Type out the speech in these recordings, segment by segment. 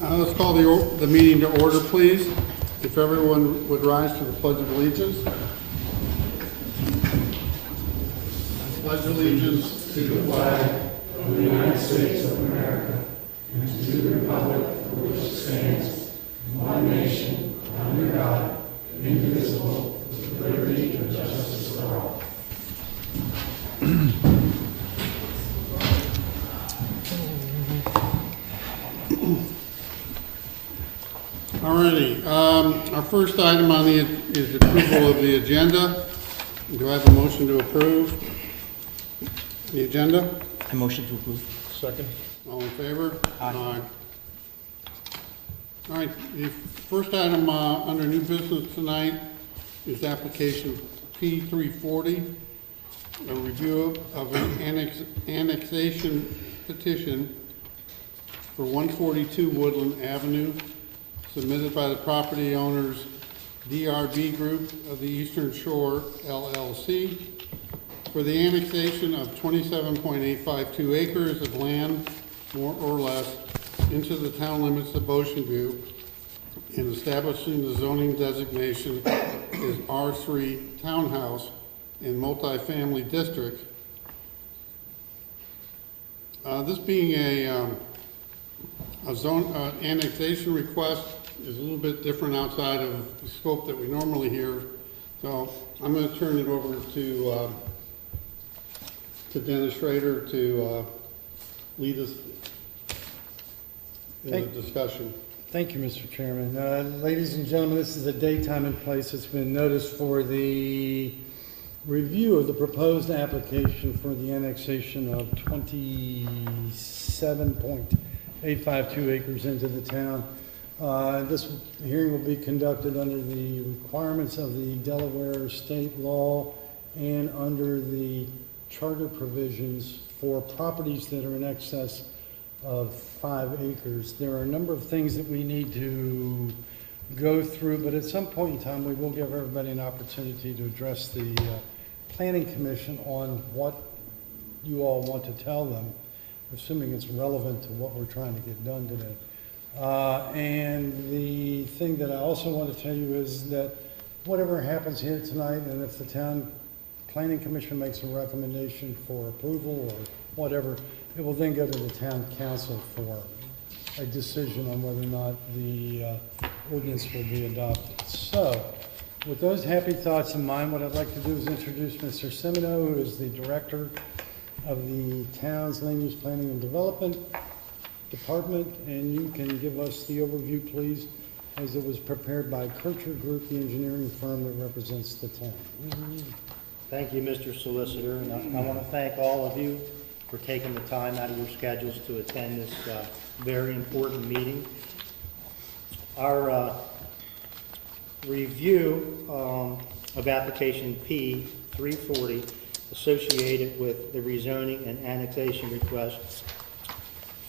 Let's call the meeting to order, please. If everyone would rise to the Pledge of Allegiance. I pledge allegiance to the flag of the United States of America and to the republic for which it stands, one nation, under God, indivisible, with liberty and justice for all. Alrighty, our first item on the is approval of the agenda. Do I have a motion to approve the agenda? I motion to approve. Second. All in favor? Aye. All right, the first item under new business tonight is application P340, a review of an annexation petition for 142 Woodland Avenue, submitted by the property owners DRB Group of the Eastern Shore LLC for the annexation of 27.852 acres of land, more or less, into the town limits of Ocean View and establishing the zoning designation as R3 Townhouse and Multifamily District. This being a zone annexation request is a little bit different outside of the scope that we normally hear. So I'm going to turn it over to Dennis Schrader to lead us in the discussion. Thank you, Mr. Chairman. Ladies and gentlemen, this is a date, time, and place that's been noticed for the review of the proposed application for the annexation of 27.852 acres into the town. This hearing will be conducted under the requirements of the Delaware state law and under the charter provisions for properties that are in excess of 5 acres. There are a number of things that we need to go through, but at some point in time we will give everybody an opportunity to address the Planning Commission on what you all want to tell them, assuming it's relevant to what we're trying to get done today. And the thing that I also want to tell you is that whatever happens here tonight, and if the town Planning Commission makes a recommendation for approval or whatever, it will then go to the town council for a decision on whether or not the ordinance will be adopted. So, with those happy thoughts in mind, what I'd like to do is introduce Mr. Semino, who is the director of the town's Land Use Planning and Development Department, and you can give us the overview, please, as it was prepared by Kircher Group, the engineering firm that represents the town. Thank you, Mr. Solicitor, and I want to thank all of you for taking the time out of your schedules to attend this very important meeting. Our review of application P340 associated with the rezoning and annexation request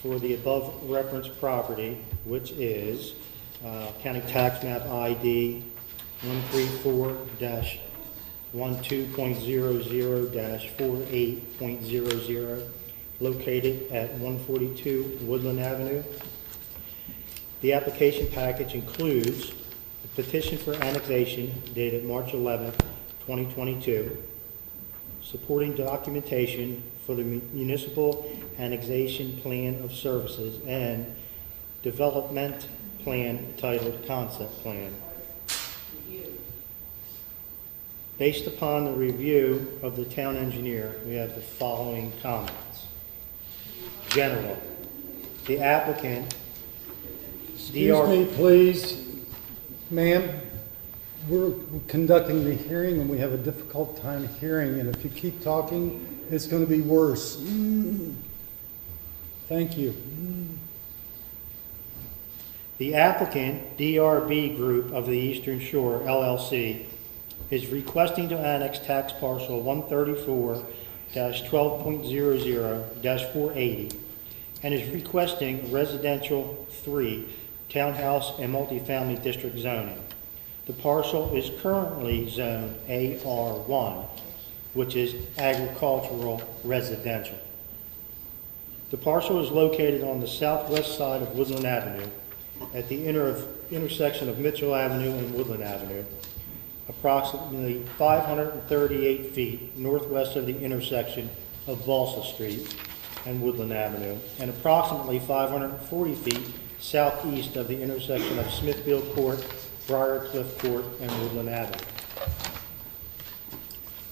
for the above referenced property, which is County Tax Map ID 134-12.00-48.00, located at 142 Woodland Avenue. The application package includes the petition for annexation dated March 11, 2022, supporting documentation for the municipal annexation plan of services and development plan titled concept plan. Based upon the review of the town engineer, we have the following comments. General, the applicant, Excuse me, please. Ma'am, we're conducting the hearing and we have a difficult time hearing, and if you keep talking, it's going to be worse. Thank you. the applicant, DRB Group of the Eastern Shore, LLC, is requesting to annex tax parcel 134-12.00-480 and is requesting residential 3 townhouse and multifamily district zoning. The parcel is currently zoned AR1, which is agricultural residential. The parcel is located on the southwest side of Woodland Avenue at the intersection of Mitchell Avenue and Woodland Avenue, approximately 538 feet northwest of the intersection of Balsa Street and Woodland Avenue, and approximately 540 feet southeast of the intersection of Smithfield Court, Briarcliff Court, and Woodland Avenue.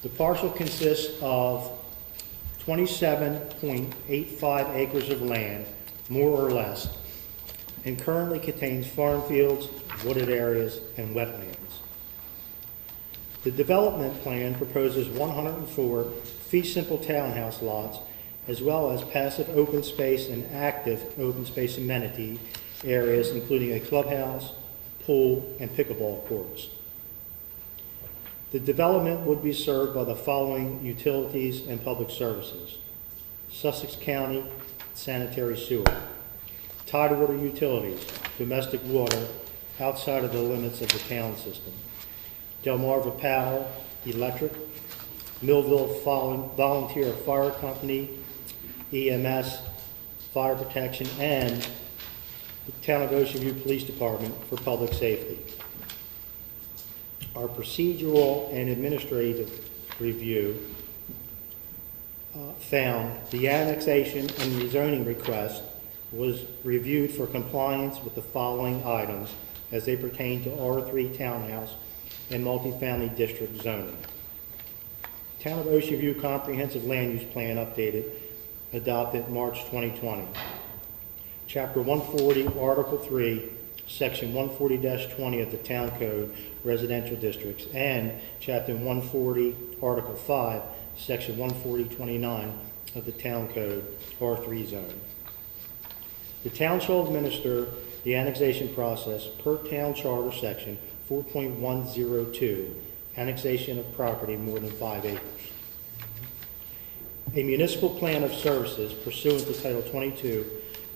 The parcel consists of 27.85 acres of land, more or less, and currently contains farm fields, wooded areas, and wetlands. The development plan proposes 104 fee simple townhouse lots, as well as passive open space and active open space amenity areas, including a clubhouse, pool, and pickleball courts. The development would be served by the following utilities and public services: Sussex County sanitary sewer, Tidewater Utilities, domestic water outside of the limits of the town system, Delmarva Power, electric, Millville Volunteer Fire Company, EMS, fire protection, and the Town of Ocean View Police Department for public safety. Our procedural and administrative review found the annexation and rezoning request was reviewed for compliance with the following items as they pertain to R3 townhouse and multifamily district zoning. Town of Ocean View Comprehensive Land Use Plan updated, adopted March 2020. Chapter 140, Article 3, Section 140-20 of the Town Code, Residential Districts, and Chapter 140, Article 5, Section 140-29 of the Town Code, R3 zone. The town shall administer the annexation process per Town Charter Section 4.102, annexation of property more than 5 acres. A municipal plan of services pursuant to Title 22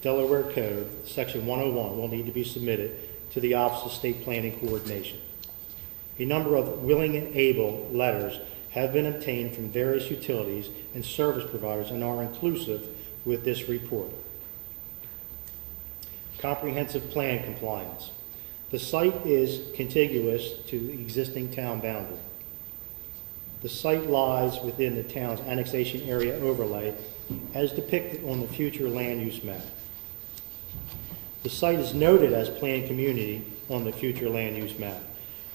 Delaware Code, Section 101, will need to be submitted to the Office of State Planning Coordination. A number of willing and able letters have been obtained from various utilities and service providers and are inclusive with this report. Comprehensive plan compliance. The site is contiguous to the existing town boundary. The site lies within the town's annexation area overlay as depicted on the future land use map. The site is noted as planned community on the future land use map.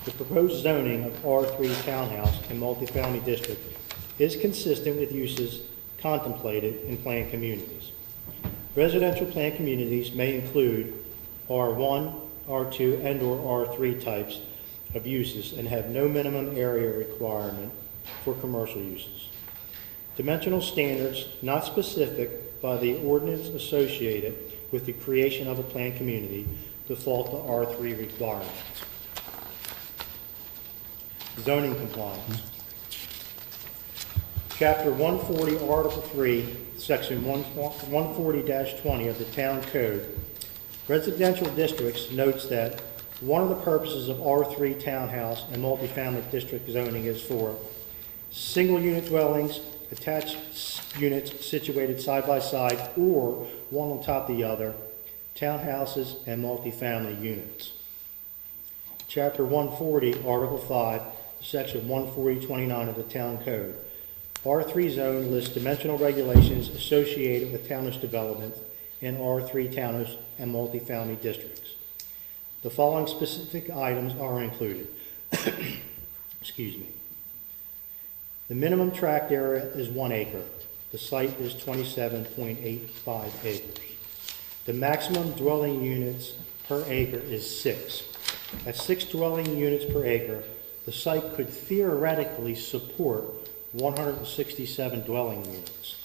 The proposed zoning of R3 townhouse and multifamily district is consistent with uses contemplated in planned communities. Residential planned communities may include R1, R2, and/or R3 types of uses and have no minimum area requirement for commercial uses. Dimensional standards not specific by the ordinance associated with the creation of a planned community default to R3 requirements. Zoning compliance. Chapter 140, Article 3, Section 140-20 of the Town Code, Residential Districts notes that one of the purposes of R3 townhouse and multifamily district zoning is for single unit dwellings, attached units situated side by side or one on top of the other, townhouses and multifamily units. Chapter 140, Article 5, Section 140-29 of the Town Code. R3 zone lists dimensional regulations associated with townhouse development in R3 townhouse and multifamily districts. The following specific items are included. Excuse me. The minimum tract area is 1 acre. The site is 27.85 acres. The maximum dwelling units per acre is 6. At 6 dwelling units per acre, the site could theoretically support 167 dwelling units.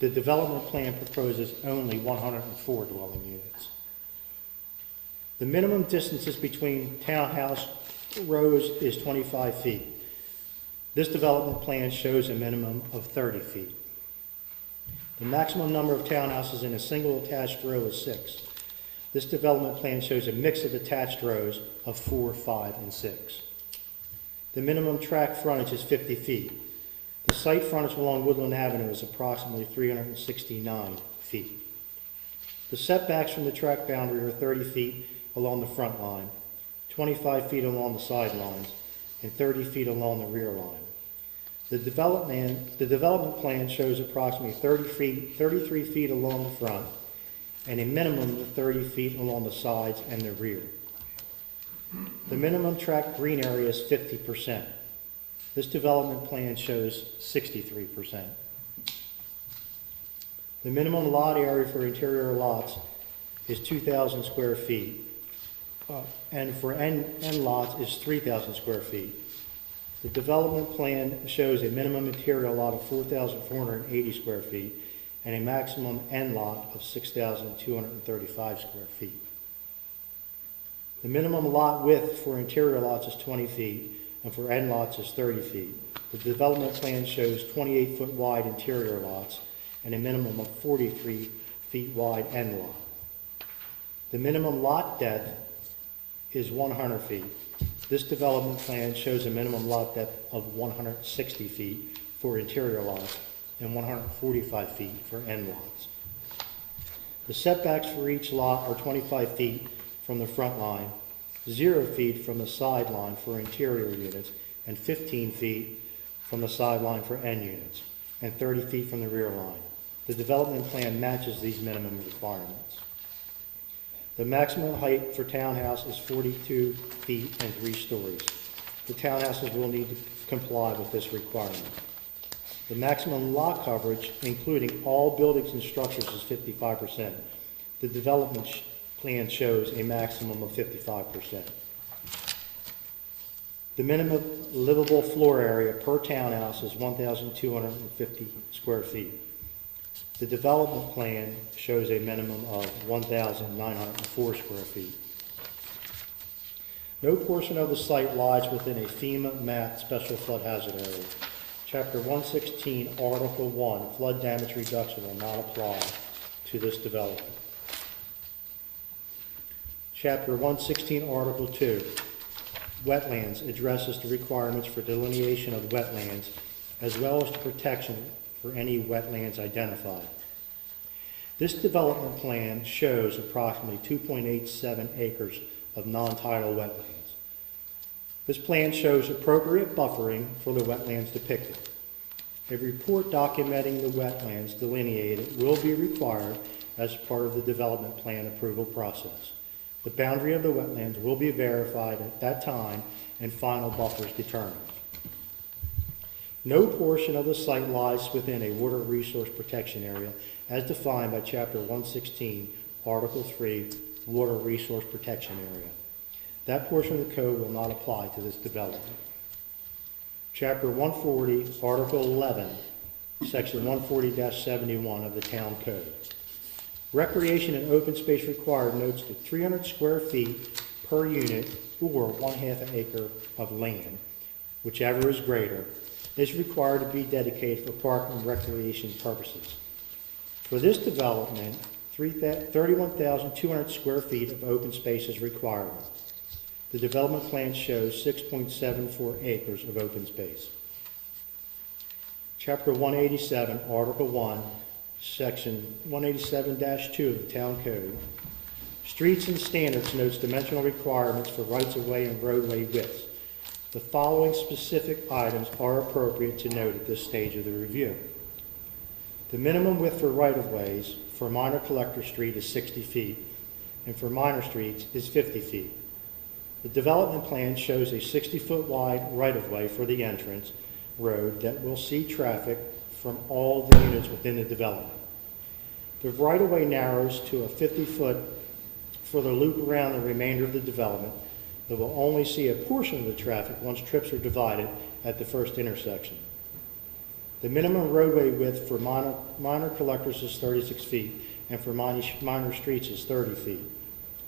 The development plan proposes only 104 dwelling units. The minimum distances between townhouse rows is 25 feet. This development plan shows a minimum of 30 feet. The maximum number of townhouses in a single attached row is 6. This development plan shows a mix of attached rows of 4, 5, and 6. The minimum tract frontage is 50 feet. The site frontage along Woodland Avenue is approximately 369 feet. The setbacks from the track boundary are 30 feet along the front line, 25 feet along the sidelines, and 30 feet along the rear line. The development plan shows approximately 33 feet along the front, and a minimum of 30 feet along the sides and the rear. The minimum track green area is 50%. This development plan shows 63%. The minimum lot area for interior lots is 2,000 square feet, and for end lots is 3,000 square feet. The development plan shows a minimum interior lot of 4,480 square feet and a maximum end lot of 6,235 square feet. The minimum lot width for interior lots is 20 feet and for end lots is 30 feet. The development plan shows 28-foot wide interior lots and a minimum of 43 feet wide end lot. The minimum lot depth is 100 feet. This development plan shows a minimum lot depth of 160 feet for interior lots and 145 feet for end lots. The setbacks for each lot are 25 feet from the front line, 0 feet from the sideline for interior units, and 15 feet from the sideline for end units, and 30 feet from the rear line. The development plan matches these minimum requirements. The maximum height for townhouse is 42 feet and 3 stories. The townhouses will need to comply with this requirement. The maximum lot coverage, including all buildings and structures, is 55%. The development plan shows a maximum of 55%. The minimum livable floor area per townhouse is 1,250 square feet. The development plan shows a minimum of 1,904 square feet. No portion of the site lies within a FEMA MAP special flood hazard area. Chapter 116, Article 1, flood damage reduction will not apply to this development. Chapter 116, Article 2, wetlands, addresses the requirements for delineation of wetlands as well as the protection for any wetlands identified. This development plan shows approximately 2.87 acres of non-tidal wetlands. This plan shows appropriate buffering for the wetlands depicted. A report documenting the wetlands delineated will be required as part of the development plan approval process. The boundary of the wetlands will be verified at that time and final buffers determined. No portion of the site lies within a water resource protection area as defined by Chapter 116, Article 3, Water Resource Protection Area. That portion of the code will not apply to this development. Chapter 140, Article 11, Section 140-71 of the Town Code. Recreation and open space required notes that 300 square feet per unit or 1/2 acre of land, whichever is greater, is required to be dedicated for park and recreation purposes. For this development, 31,200 square feet of open space is required. The development plan shows 6.74 acres of open space. Chapter 187, Article 1, Section 187-2 of the Town Code. Streets and Standards notes dimensional requirements for rights-of-way and roadway widths. The following specific items are appropriate to note at this stage of the review. The minimum width for right-of-ways for minor collector street is 60 feet, and for minor streets is 50 feet. The development plan shows a 60-foot wide right-of-way for the entrance road that will see traffic from all the units within the development. The right-of-way narrows to a 50-foot for the loop around the remainder of the development that will only see a portion of the traffic once trips are divided at the first intersection. The minimum roadway width for minor collectors is 36 feet, and for minor streets is 30 feet.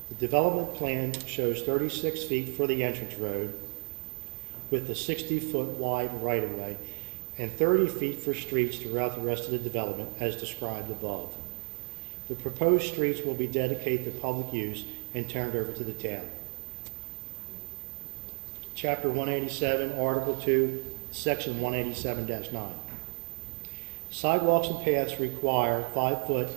The development plan shows 36 feet for the entrance road with a 60-foot wide right-of-way and 30 feet for streets throughout the rest of the development as described above. The proposed streets will be dedicated to public use and turned over to the town. Chapter 187, Article 2, Section 187-9. Sidewalks and paths require 5-foot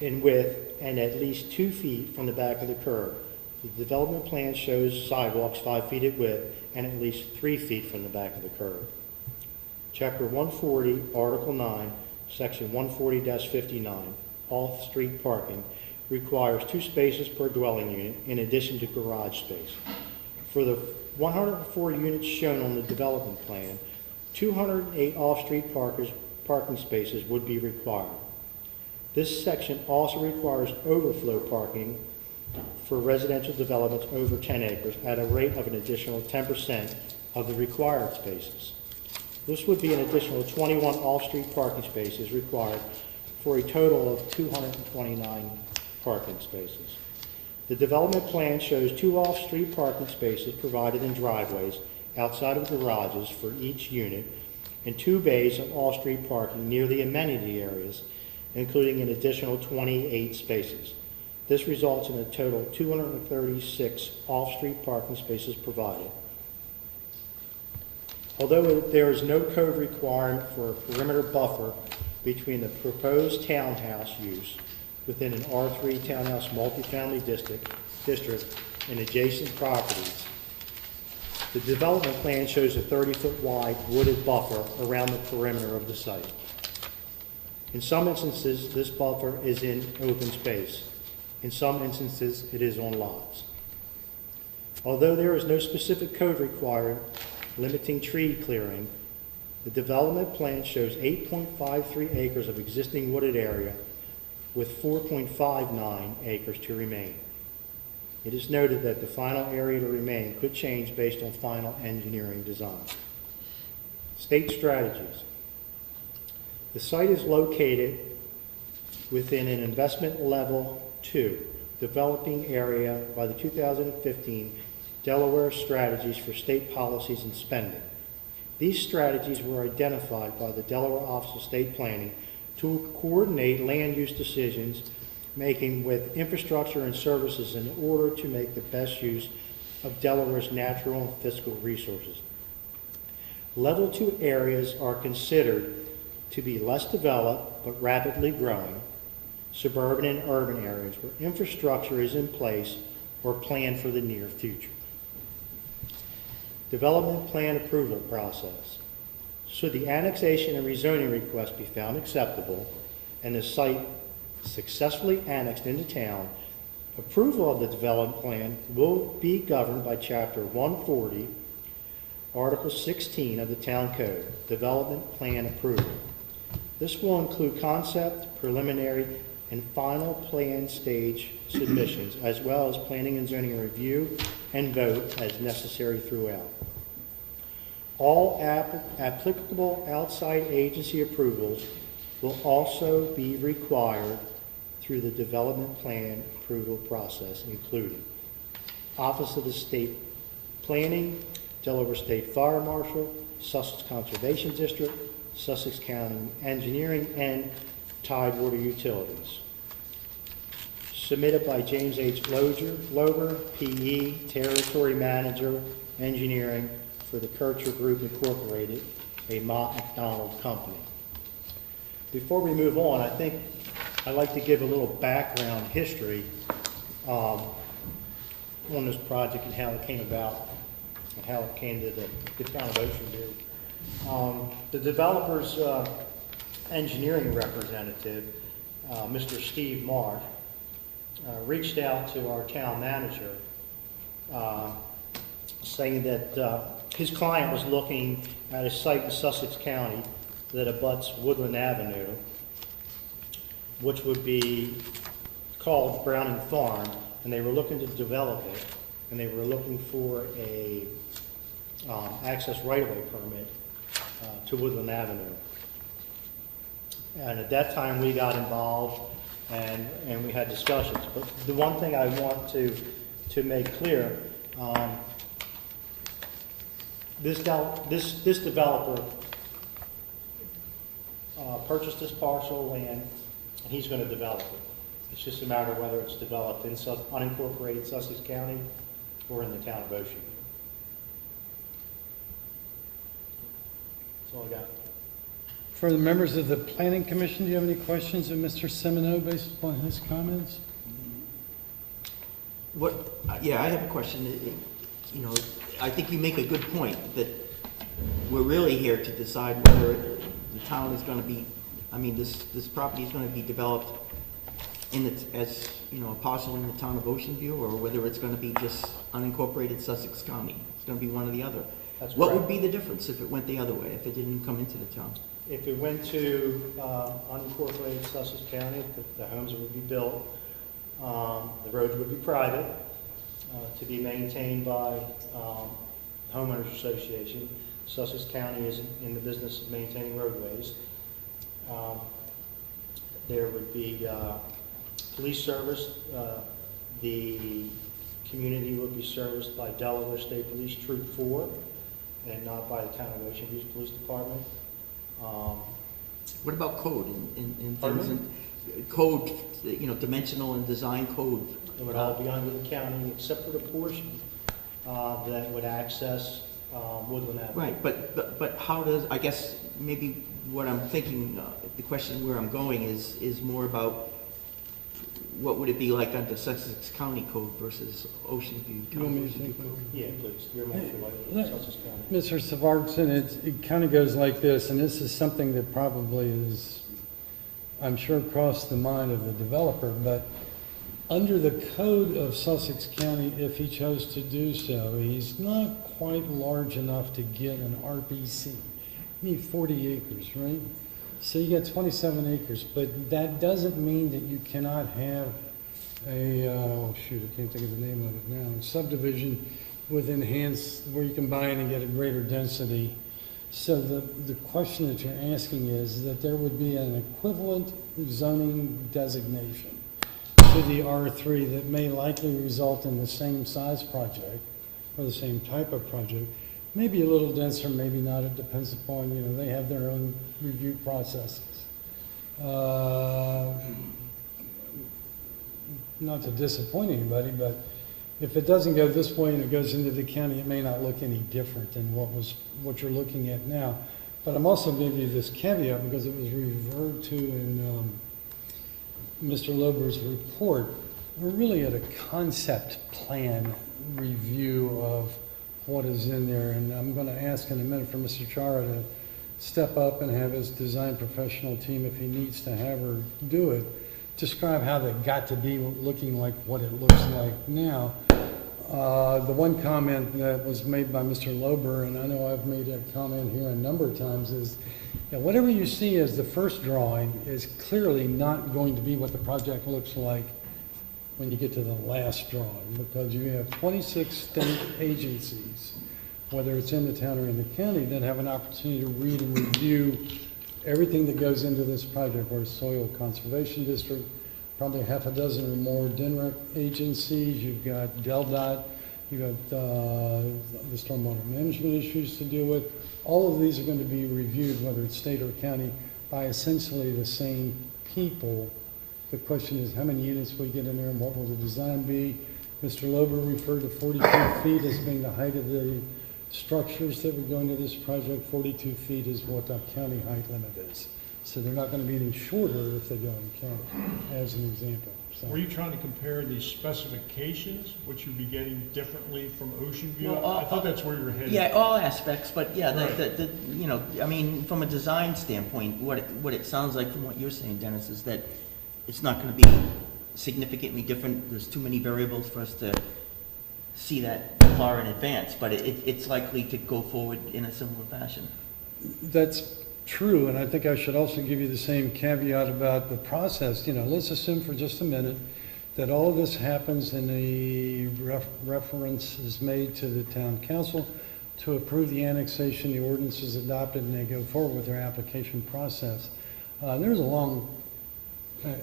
in width and at least 2 feet from the back of the curb. The development plan shows sidewalks 5 feet at width and at least 3 feet from the back of the curb. Chapter 140, Article 9, Section 140-59, off-street parking, requires 2 spaces per dwelling unit in addition to garage space. For the 104 units shown on the development plan, 208 off-street parking spaces would be required. This section also requires overflow parking for residential developments over 10 acres at a rate of an additional 10% of the required spaces. This would be an additional 21 off-street parking spaces required for a total of 229 parking spaces. The development plan shows 2 off-street parking spaces provided in driveways outside of garages for each unit and 2 bays of off-street parking near the amenity areas, including an additional 28 spaces. This results in a total of 236 off-street parking spaces provided. Although there is no code requirement for a perimeter buffer between the proposed townhouse use within an R3 townhouse multifamily district and adjacent properties, the development plan shows a 30-foot wide wooded buffer around the perimeter of the site. In some instances, this buffer is in open space. In some instances, it is on lots. Although there is no specific code required limiting tree clearing, the development plan shows 8.53 acres of existing wooded area with 4.59 acres to remain. It is noted that the final area to remain could change based on final engineering design. State strategies. The site is located within an investment level 2 developing area by the 2015 Delaware Strategies for State Policies and Spending. These strategies were identified by the Delaware Office of State Planning to coordinate land use decisions making with infrastructure and services in order to make the best use of Delaware's natural and fiscal resources. Level 2 areas are considered to be less developed but rapidly growing, suburban and urban areas where infrastructure is in place or planned for the near future. Development plan approval process. Should the annexation and rezoning request be found acceptable and the site successfully annexed into town, approval of the development plan will be governed by Chapter 140, Article 16 of the Town Code, Development Plan Approval. This will include concept, preliminary, and final plan stage submissions, as well as planning and zoning review and vote as necessary throughout. All applicable outside agency approvals will also be required through the development plan approval process, including Office of the State Planning, Delaware State Fire Marshal, Sussex Conservation District, Sussex County Engineering, and Tidewater Utilities. Submitted by James H. Lober, P.E., Territory Manager, Engineering for the Kircher Group Incorporated, a Mott MacDonald company. Before we move on, I think I'd like to give a little background history on this project and how it came about and how it came to the town of Ocean View. The developer's engineering representative, Mr. Steve Marsh, reached out to our town manager saying that his client was looking at a site in Sussex County that abuts Woodland Avenue, which would be called Browning Farm, and they were looking to develop it, and they were looking for a access right-of-way permit to Woodland Avenue. And at that time, we got involved, and we had discussions. But the one thing I want to make clear, this developer purchased this parcel of land, and he's going to develop it. It's just a matter of whether it's developed in unincorporated Sussex County or in the town of Ocean. That's all I got. For the members of the planning commission, do you have any questions of Mr. Semino based upon his comments? Yeah, I have a question. You know, I think you make a good point that we're really here to decide whether the town is gonna be, I mean, this property is gonna be developed as, you know, a parcel in the town of Ocean View, or whether it's gonna be just unincorporated Sussex County. It's gonna be one or the other. That's What correct. would be the difference if it went the other way, if it didn't come into the town? If it went to unincorporated Sussex County, the homes would be built, the roads would be private, to be maintained by homeowners association. Sussex County is in the business of maintaining roadways. There would be police service. The community would be serviced by Delaware State Police Troop 4 and not by the Town of Ocean View's Police Department. What about code and Pardon things, me? and code, you know, dimensional and design code? It would all be under the county except for the portion that would access Woodland Avenue. Right, but how does, I guess, maybe what I'm thinking, the question where I'm going is more about what would it be like under Sussex County Code versus Ocean View? You want me to take that? Yeah, please, you're more Yeah. like Sussex County. Mr. Savarkson, it kind of goes like this, and this is something that probably is, I'm sure, crossed the mind of the developer, but under the code of Sussex County, if he chose to do so, he's not quite large enough to get an RBC. You need 40 acres, right? So you got 27 acres, but that doesn't mean that you cannot have a, oh shoot, I can't think of the name of it now, subdivision with enhanced, where you can buy in and get a greater density. So the question that you're asking is that there would be an equivalent zoning designation to the R3 that may likely result in the same size project or the same type of project. Maybe a little denser, maybe not. It depends upon, you know, they have their own review processes. Not to disappoint anybody, but if it doesn't go this way and it goes into the county, it may not look any different than what you're looking at now. But I'm also giving you this caveat because it was referred to in Mr. Lober's report. We're really at a concept plan review of what is in there, and I'm going to ask in a minute for Mr. Chara to step up and have his design professional team, if he needs to have her do it, describe how they got to be looking like what it looks like now. The one comment that was made by Mr. Lober, and I know I've made that comment here a number of times, is that whatever you see as the first drawing is clearly not going to be what the project looks like when you get to the last drawing, because you have 26 state agencies, whether it's in the town or in the county, that have an opportunity to read and review everything that goes into this project. We're a soil conservation district, probably half a dozen or more DNREC agencies. You've got DELDOT, you've got the stormwater management issues to deal with. All of these are going to be reviewed, whether it's state or county, by essentially the same people. The question is, how many units will you get in there and what will the design be? Mr. Lober referred to 42 feet as being the height of the structures that would go into this project. 42 feet is what the county height limit is. So they're not going to be any shorter if they go in county, as an example. So, Were you trying to compare the specifications, which you'd be getting differently from Ocean View? Well, I thought that's where you were headed. Yeah, all aspects, but yeah, Right. you know, I mean, from a design standpoint, what it sounds like from what you're saying, Dennis, is that it's not gonna be significantly different. There's too many variables for us to see that far in advance, but it's likely to go forward in a similar fashion. that's true, and I think I should also give you the same caveat about the process. You know, let's assume for just a minute that all of this happens and the reference is made to the town council to approve the annexation, the ordinance is adopted, and they go forward with their application process. There's a long,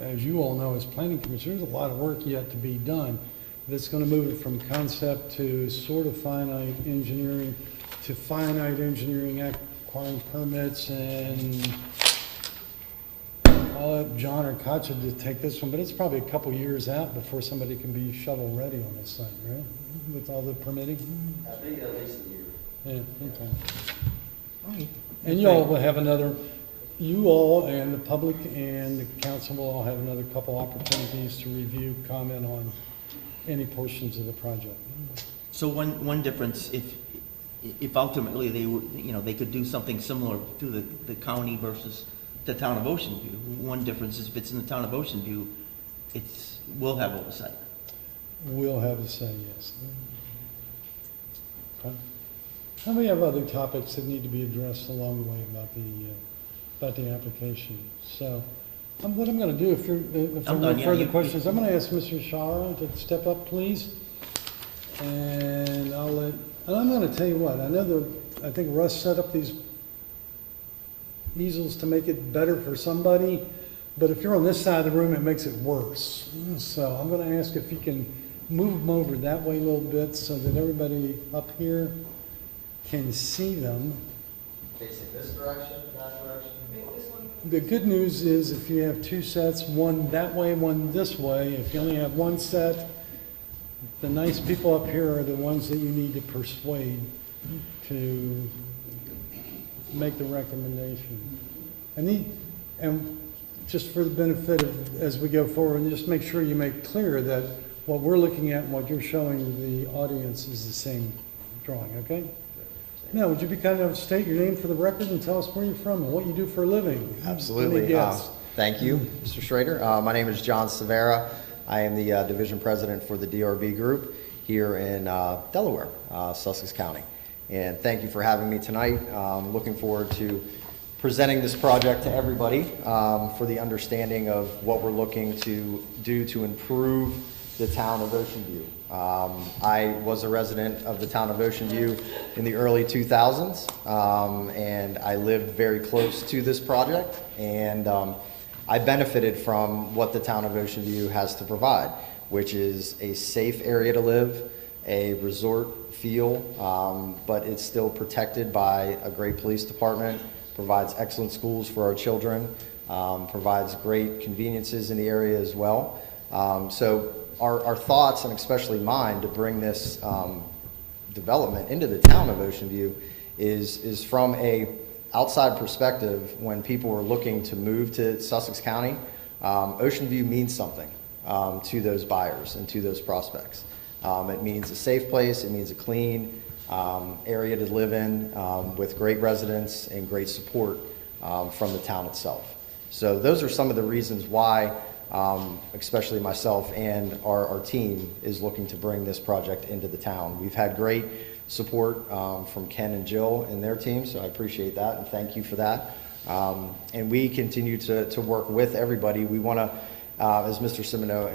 as you all know as planning commission, there's a lot of work yet to be done. That's going to move it from concept to sort of finite engineering to finite engineering, acquiring permits, and I'll let John or Katja to take this one, but it's probably a couple years out before somebody can be shovel ready on this site, right? With all the permitting? I think at least a year. Yeah, okay. Right. And you all will have another, you all and the public and the council will all have another couple opportunities to review, comment on any portions of the project. So one difference, if ultimately they were, you know, they could do something similar to the county versus the town of Ocean View. One difference is if it's in the town of Ocean View, we'll have oversight. We'll have a say, yes. Okay. And we have other topics that need to be addressed along the way about the application. So, what I'm gonna do, if there are I'm no done, yeah, further you- questions, I'm gonna ask Mr. Shara to step up, please. And and I'm gonna tell you what, I think Russ set up these easels to make it better for somebody, but if you're on this side of the room, it makes it worse. So I'm gonna ask if you can move them over that way a little bit so that everybody up here can see them. Facing this direction, that direction? The good news is if you have two sets, one that way, one this way, if you only have one set, the nice people up here are the ones that you need to persuade to make the recommendation. And just for the benefit of, as we go forward, just make sure you make clear that what we're looking at and what you're showing the audience is the same drawing, okay? Now, would you be kind enough to state your name for the record and tell us where you're from and what you do for a living? Absolutely. Any guess? Thank you, Mr. Schrader. My name is John Severa. I am the division president for the DRB Group here in Delaware, Sussex County. And thank you for having me tonight. Looking forward to presenting this project to everybody for the understanding of what we're looking to do to improve the town of Ocean View. I was a resident of the town of Ocean View in the early 2000s, and I lived very close to this project, and I benefited from what the town of Ocean View has to provide, which is a safe area to live, a resort feel, but it's still protected by a great police department, provides excellent schools for our children, provides great conveniences in the area as well. So our thoughts, and especially mine, to bring this development into the town of Ocean View is from a outside perspective. When people are looking to move to Sussex County, Ocean View means something to those buyers and to those prospects. It means a safe place, it means a clean area to live in with great residents and great support from the town itself. So those are some of the reasons why especially myself and our team is looking to bring this project into the town. We've had great support from Ken and Jill and their team, so I appreciate that and thank you for that. And we continue to work with everybody. We want to, as Mr. Simino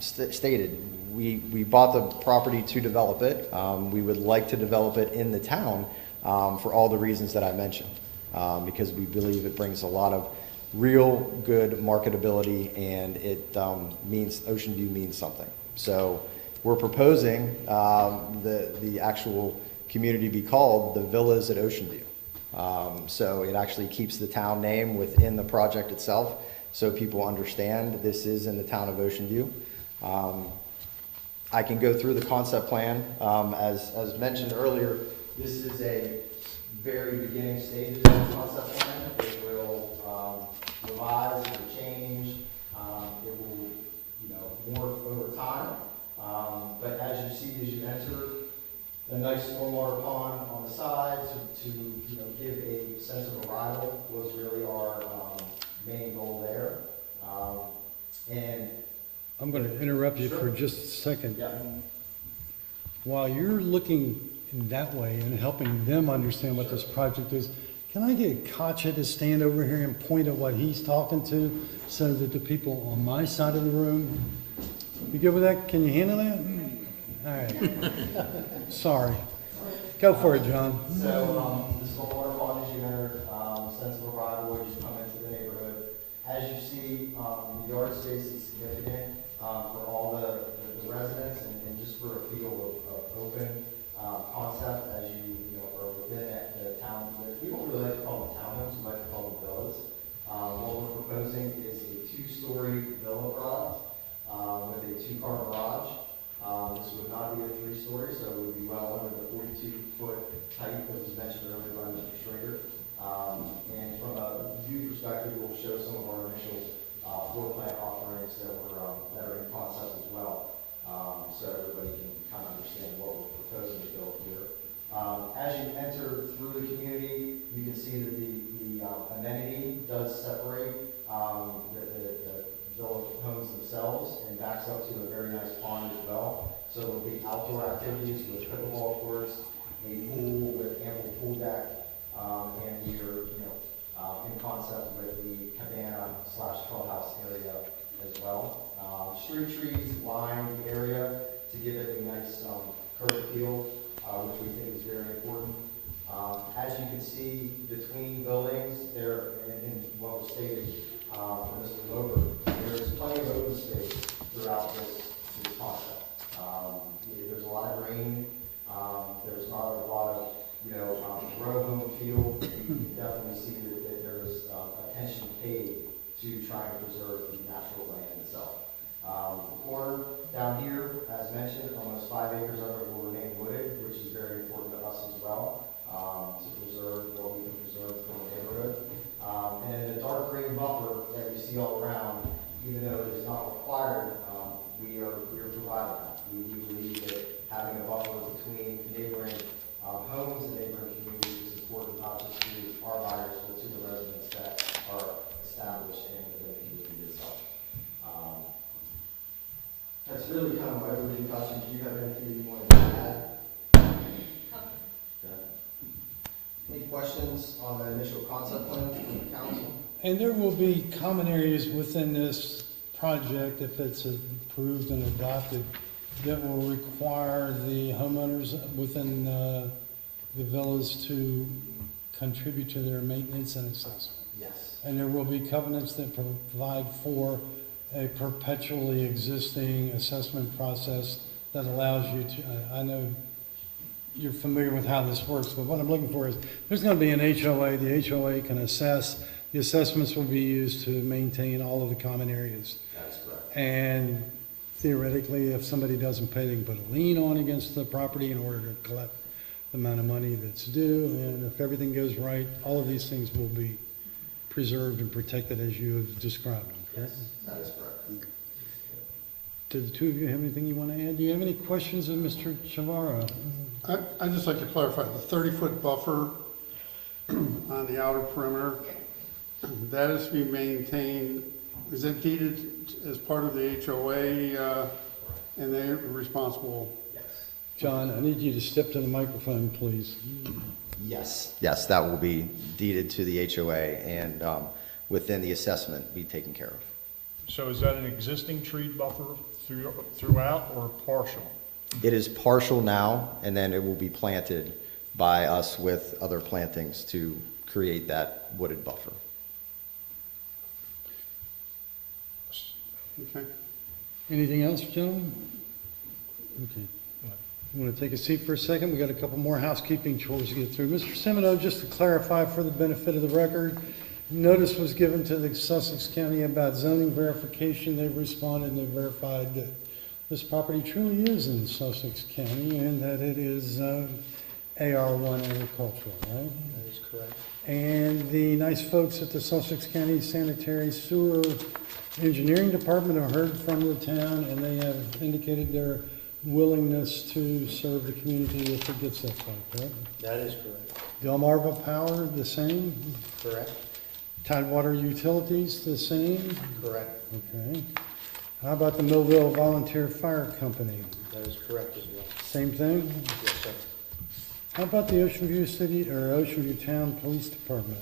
stated, we bought the property to develop it. We would like to develop it in the town for all the reasons that I mentioned, because we believe it brings a lot of real good marketability, and it means Ocean View means something. So we're proposing the actual community be called the Villas at Ocean View. So it actually keeps the town name within the project itself, so people understand this is in the town of Ocean View. I can go through the concept plan. As mentioned earlier, this is a very beginning stages of the concept plan. It will revise, it will change, it will, morph over time. But as you see, as you enter, a nice stormwater pond on the side to give a sense of arrival was really our main goal there. And I'm going to interrupt you for just a second. yeah. While you're looking in that way and helping them understand what this project is, can I get Katja to stand over here and point at what he's talking to so that the people on my side of the room, you good with that? Can you handle that? All right. Sorry. Go for it, John. So, the stormwater pond, as you enter, sense of arrival as you come into the neighborhood. As you see, the yard space is significant, for all the residents and just for a feel of open, concept as you are within the town. We don't really like to call them townhomes, we like to call them villas. What we're proposing is a two-story villa product, with a two-car garage. This would not be a three-story, so it would be well under the 42-foot height that was mentioned earlier by Mr. and we are, in concept with the cabana/clubhouse area as well. Street trees line the area to give it a nice curved feel, which we think is very important. As you can see between buildings, there, in what was stated from Mr. Lober, there is plenty of open space throughout this concept. There's a lot of green, there's not a lot of, row home feel. You can definitely see that there is attention paid to trying to preserve the natural land itself. The corner down here, as mentioned, almost 5 acres of it will remain wooded, which is very important to us as well, to preserve what we can preserve from the neighborhood. And then the dark green buffer that you see all around, even though it is not required, we are providing that. We believe that having a buffer between neighboring homes and neighboring communities is important, not just to our buyers, but to the residents that are established in the community itself. That's really kind of my overview, Tasha. Do you have anything you wanted to add? Okay. Any questions on the initial concept plan from the council? And there will be common areas within this project, if it's approved and adopted, that will require the homeowners within the villas to contribute to their maintenance and assessment. Yes. And there will be covenants that provide for a perpetually existing assessment process that allows you to, I know you're familiar with how this works, but what I'm looking for is, there's going to be an HOA, the HOA can assess, the assessments will be used to maintain all of the common areas. That's correct. And theoretically, if somebody doesn't pay, they can put a lien on against the property in order to collect the amount of money that's due, and if everything goes right, all of these things will be preserved and protected as you have described them, correct? That is correct. Do the two of you have anything you want to add? Do you have any questions of Mr. Chavara? I'd just like to clarify, the 30-foot buffer on the outer perimeter, that is to be maintained, is it deeded as part of the HOA, and they're responsible? Yes. John, I need you to step to the microphone, please. Yes. Yes, that will be deeded to the HOA and within the assessment be taken care of. So is that an existing tree buffer throughout or partial? It is partial now, and then it will be planted by us with other plantings to create that wooded buffer. Okay. Anything else, gentlemen? Okay. You want to take a seat for a second? We've got a couple more housekeeping chores to get through. Mr. Semino, just to clarify for the benefit of the record, notice was given to the Sussex County about zoning verification. They've responded and they've verified that this property truly is in Sussex County and that it is AR1 agricultural, right? That is correct. And the nice folks at the Sussex County Sanitary Sewer Engineering Department have heard from the town, and they have indicated their willingness to serve the community if it gets that far, correct? That is correct. Delmarva Power, the same? Correct. Tidewater Utilities, the same? Correct. Okay. How about the Millville Volunteer Fire Company? That is correct as well. Same thing? Yes, sir. How about the Ocean View City, or Ocean View Town Police Department?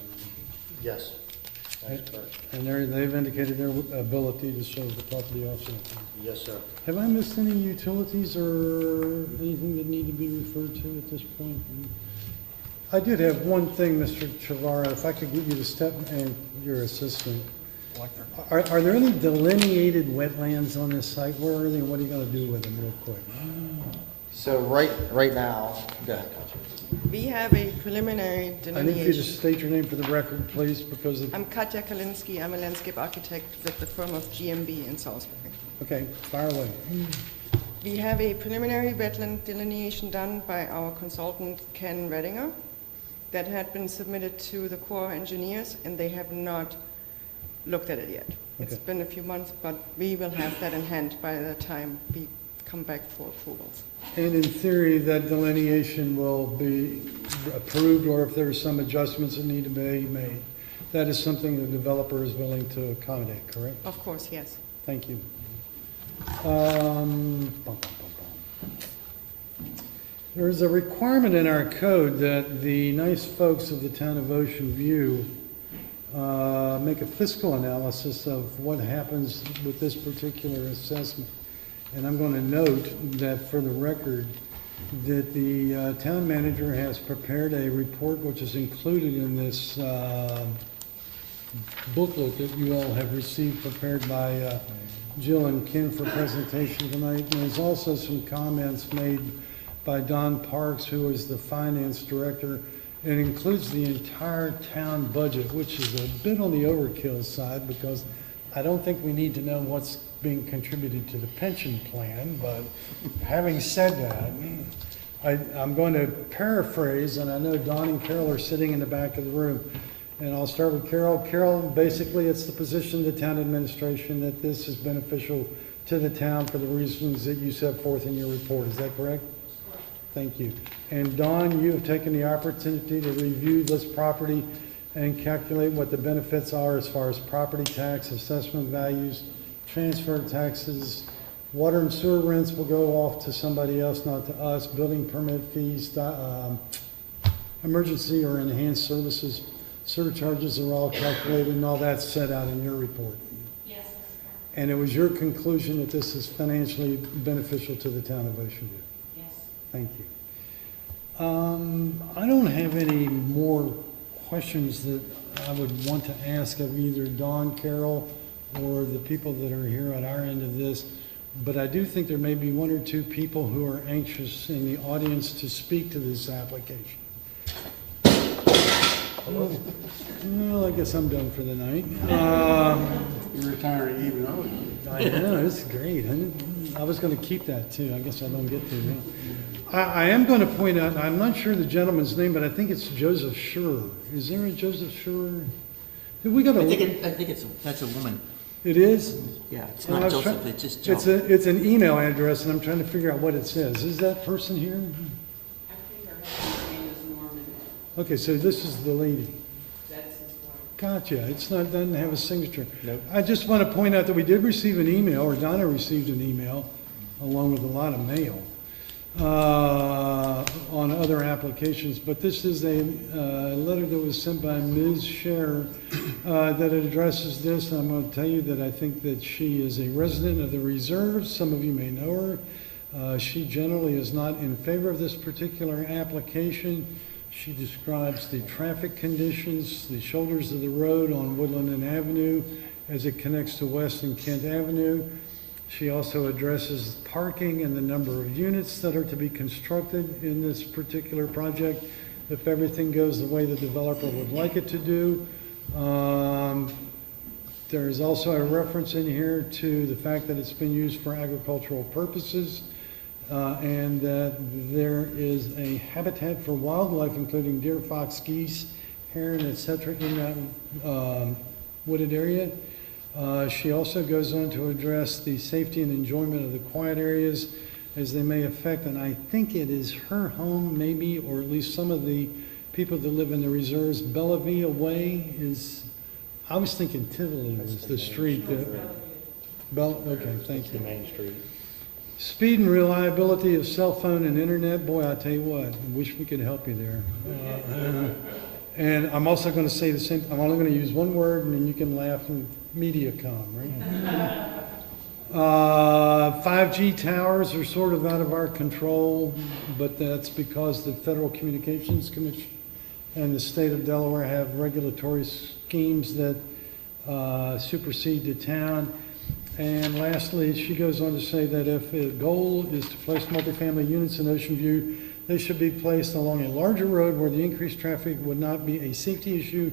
Yes, that is correct. And they've indicated their ability to serve the property also. Yes, sir. Have I missed any utilities or anything that need to be referred to at this point? I did have one thing, Mr. Chavara, if I could get you to step, and your assistant. Are there any delineated wetlands on this site? Where are they, and what are you gonna do with them real quick? So right now, go ahead, Katja. We have a preliminary I need you to delineation. state your name for the record, please, because, I'm Katja Kalinsky. I'm a landscape architect with the firm of GMB in Salisbury. okay, fire away. We have a preliminary wetland delineation done by our consultant Ken Redinger that had been submitted to the Corps of Engineers, and they have not looked at it yet. It's Okay. been a few months, but we will have that in hand by the time we come back for approvals. And in theory, that delineation will be approved, or if there's some adjustments that need to be made. That is something the developer is willing to accommodate, correct? Of course, yes. Thank you. There's a requirement in our code that the nice folks of the town of Ocean View make a fiscal analysis of what happens with this particular assessment. And I'm going to note that for the record, that the town manager has prepared a report which is included in this booklet that you all have received, prepared by Jill and Ken for presentation tonight. And there's also some comments made by Don Parks, who is the finance director. It includes the entire town budget, which is a bit on the overkill side, because I don't think we need to know what's being contributed to the pension plan. But having said that, I'm going to paraphrase, and I know Don and Carol are sitting in the back of the room. And I'll start with Carol. Carol, basically, it's the position of the town administration that this is beneficial to the town for the reasons that you set forth in your report. Is that correct? Thank you. And Don, you have taken the opportunity to review this property and calculate what the benefits are as far as property tax, assessment values, transfer taxes, water and sewer rents will go off to somebody else, not to us, building permit fees, emergency or enhanced services, surcharges are all calculated, and all that's set out in your report. Yes. And it was your conclusion that this is financially beneficial to the town of Ocean View? Yes. Thank you. I don't have any more questions that I would want to ask of either Don, Carol, or the people that are here at our end of this, but I do think there may be one or two people who are anxious in the audience to speak to this application. Well, I guess I'm done for the night. You're retiring even earlier. I know, it's great. I was going to keep that too. I guess I don't get to now. I am going to point out, I'm not sure the gentleman's name, but I think it's Joseph Schur. Is there a Joseph Schur? Did we got I a? think that's a woman. It is? Yeah, it's Oh, I not was Joseph, try- it's just Joe. It's an email address, and I'm trying to figure out what it says. Is that person here? I think her husband's name is Norman. Okay, so this is the lady. That's his wife. Gotcha. It's not, doesn't have a signature. Nope. I just want to point out that we did receive an email, or Donna received an email, along with a lot of mail, on other applications, but this is a letter that was sent by Ms. Scherer that addresses this. I'm going to tell you that I think that she is a resident of the reserve. Some of you may know her. She generally is not in favor of this particular application. She describes the traffic conditions, the shoulders of the road on Woodland and Avenue as it connects to West and Kent Avenue. She also addresses parking and the number of units that are to be constructed in this particular project if everything goes the way the developer would like it to do. There is also a reference in here to the fact that it's been used for agricultural purposes, and that there is a habitat for wildlife, including deer, fox, geese, heron, etc., in that wooded area. She also goes on to address the safety and enjoyment of the quiet areas as they may affect, and I think it is her home maybe, or at least some of the people that live in the reserves. Bellavia Way is, I was thinking Tivoli was the street that, okay, thank It's you. the main street. Speed and reliability of cell phone and internet, boy, I tell you what, I wish we could help you there. And I'm also going to say the same, I'm only going to use one word, and then you can laugh, and MediaCom, right? 5G towers are sort of out of our control, but that's because the Federal Communications Commission and the state of Delaware have regulatory schemes that supersede the town. And lastly, she goes on to say that if the goal is to place multifamily units in Ocean View, they should be placed along a larger road where the increased traffic would not be a safety issue,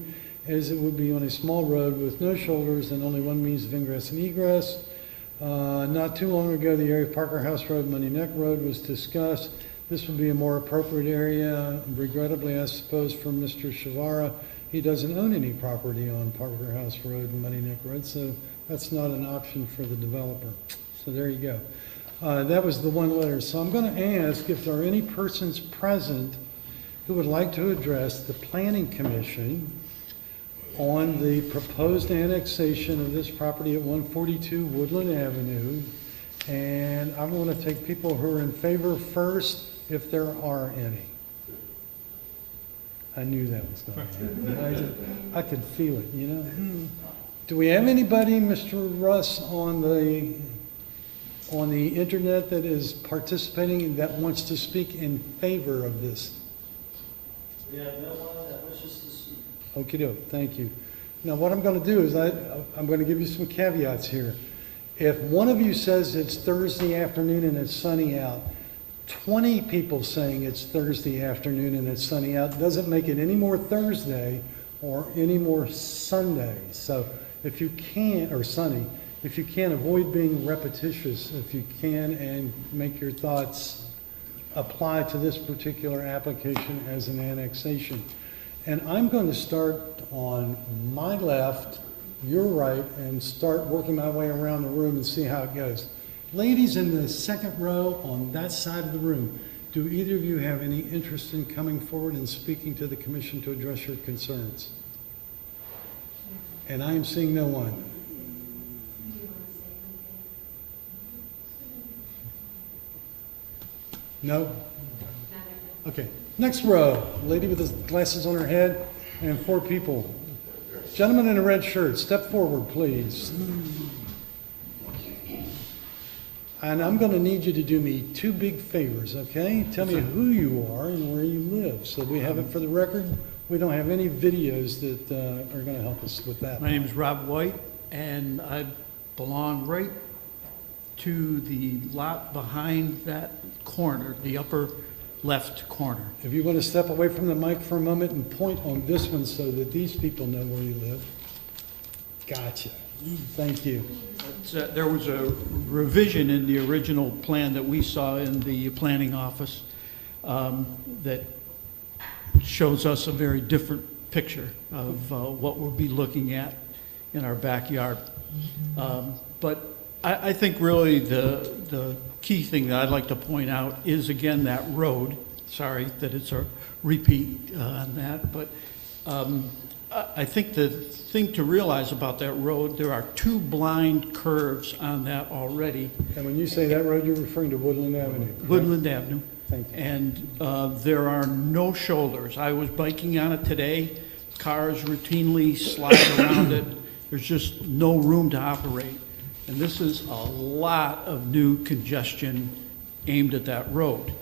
as it would be on a small road with no shoulders and only one means of ingress and egress. Not too long ago, the area of Parker House Road, Money Neck Road was discussed. This would be a more appropriate area. Regrettably, I suppose, for Mr. Shavara, he doesn't own any property on Parker House Road and Money Neck Road, so that's not an option for the developer. So there you go. That was the one letter. So I'm going to ask if there are any persons present who would like to address the Planning Commission on the proposed annexation of this property at 142 Woodland Avenue. And I'm going to take people who are in favor first, if there are any. I knew that was going to happen. I could feel it, you know? Do we have anybody, Mr. Russ, on the internet that is participating that wants to speak in favor of this? We have no one that wishes to speak. Okey-doke, thank you. Now, what I'm going to do is I'm going to give you some caveats here. If one of you says it's Thursday afternoon and it's sunny out, 20 people saying it's Thursday afternoon and it's sunny out doesn't make it any more Thursday or any more Sunday. So if you can, or sunny, if you can, avoid being repetitious if you can, and make your thoughts apply to this particular application as an annexation. And I'm going to start on my left, your right, and start working my way around the room and see how it goes. Ladies in the second row on that side of the room, do either of you have any interest in coming forward and speaking to the commission to address your concerns? And I am seeing no one. No? Okay. Next row, lady with the glasses on her head, and 4 people. Gentleman in a red shirt, step forward, please. And I'm going to need you to do me 2 big favors, okay? Tell me who you are and where you live, so we have it for the record. We don't have any videos that are going to help us with that. My name is Rob White, and I belong right to the lot behind that corner, the upper left corner. If you want to step away from the mic for a moment and point on this one so that these people know where you live. Gotcha. Thank you. There was a revision in the original plan that we saw in the planning office that shows us a very different picture of what we'll be looking at in our backyard. But I think really the key thing that I'd like to point out is, again, that road. Sorry that it's a repeat on that, but I think the thing to realize about that road, there are 2 blind curves on that already. And when you say that road, you're referring to Woodland Avenue, correct? Woodland Avenue. Thank you. And there are no shoulders. I was biking on it today. Cars routinely slide around it. There's just no room to operate. And this is a lot of new congestion aimed at that road.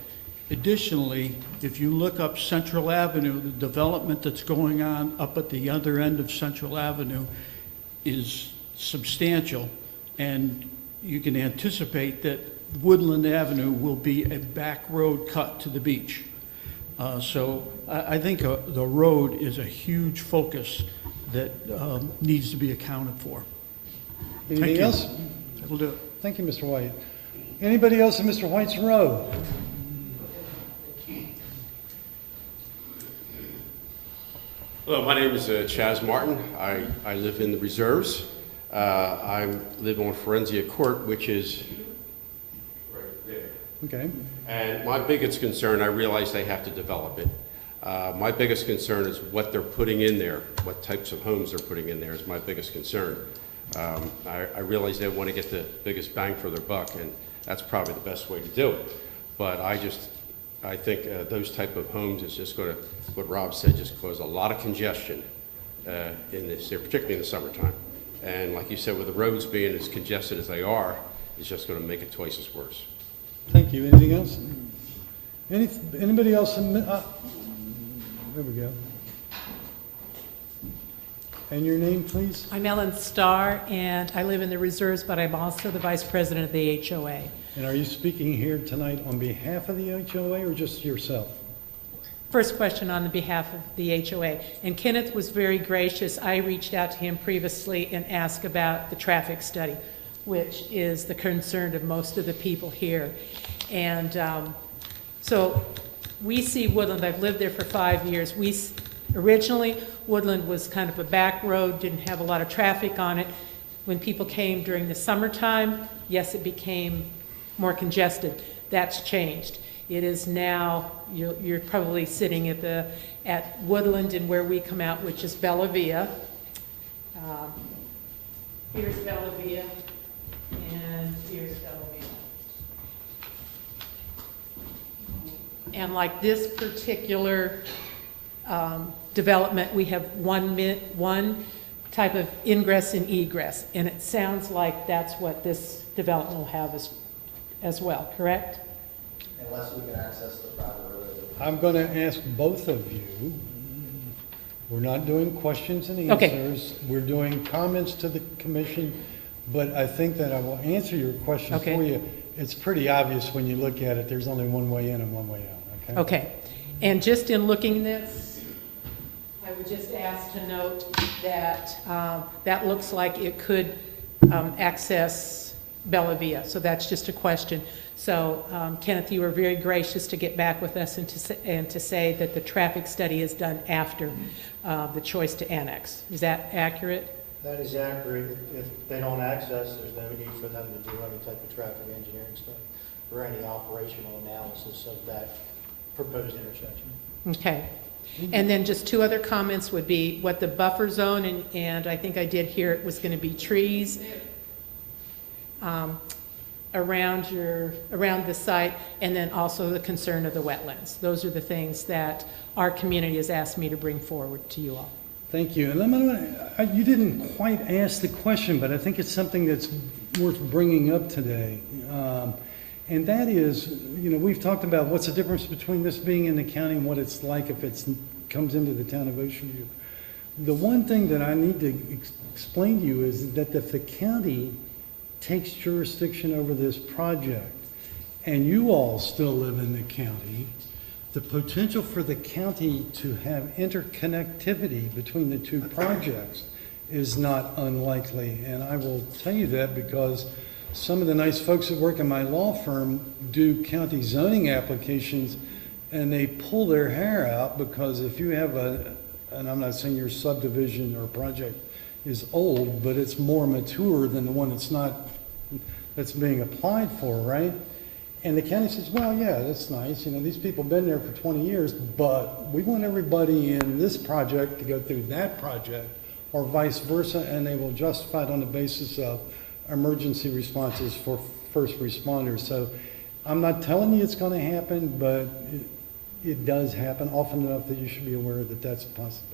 Additionally, if you look up Central Avenue, the development that's going on up at the other end of Central Avenue is substantial, and you can anticipate that Woodland Avenue will be a back road cut to the beach. So I think the road is a huge focus that needs to be accounted for. Thank Anything you. else? That'll do it. Thank you, Mr. White. Anybody else in Mr. White's row? Hello, my name is Chaz Martin. I live in the reserves. I live on Forensia Court, which is right there. Okay. And my biggest concern, I realize they have to develop it. My biggest concern is what they're putting in there, what types of homes they're putting in there is my biggest concern. I realize they want to get the biggest bang for their buck, and that's probably the best way to do it. But I think those type of homes is just going to, what Rob said, just cause a lot of congestion in this, particularly in the summertime. And like you said, with the roads being as congested as they are, it's just going to make it twice as worse. Thank you. Anything else? Anybody else? There we go. And your name, please? I'm Ellen Starr, and I live in the reserves, but I'm also the vice president of the HOA. And are you speaking here tonight on behalf of the HOA or just yourself? First question on the behalf of the HOA. And Kenneth was very gracious. I reached out to him previously and asked about the traffic study, which is the concern of most of the people here. And so we see Woodland. I've lived there for 5 years. Originally, Woodland was kind of a back road, didn't have a lot of traffic on it. When people came during the summertime, yes, it became more congested. That's changed. It is now, you're probably sitting at Woodland and where we come out, which is Bella Via. Here's Bella Via, and here's Bella And like this particular development, we have one type of ingress and egress, and it sounds like that's what this development will have as well, correct? Unless we can access the private road. I'm going to ask both of you. We're not doing questions and Okay. answers. We're doing comments to the commission, but I think that I will answer your question Okay. for you. It's pretty obvious when you look at it, there's only one way in and one way out, okay? Okay, and just in looking this, I would just ask to note that that looks like it could access Bella Via, so that's just a question. So Kenneth, you were very gracious to get back with us and to say that the traffic study is done after the choice to annex. Is that accurate? That is accurate. If they don't access, there's no need for them to do any type of traffic engineering stuff or any operational analysis of that proposed intersection. Okay. And then just two other comments would be what the buffer zone, and I think I did hear it was going to be trees around the site, and then also the concern of the wetlands. Those are the things that our community has asked me to bring forward to you all. Thank you. And you didn't quite ask the question, but I think it's something that's worth bringing up today. And that is, you know, we've talked about what's the difference between this being in the county and what it's like if it comes into the town of Ocean View. The one thing that I need to explain to you is that if the county takes jurisdiction over this project and you all still live in the county, the potential for the county to have interconnectivity between the two projects is not unlikely. And I will tell you that because some of the nice folks that work in my law firm do county zoning applications, and they pull their hair out because if you have and I'm not saying your subdivision or project is old, but it's more mature than the one that's being applied for, right? And the county says, well, yeah, that's nice. You know, these people have been there for 20 years, but we want everybody in this project to go through that project or vice versa, and they will justify it on the basis of emergency responses for first responders. So I'm not telling you it's going to happen, but it does happen often enough that you should be aware that that's a possibility.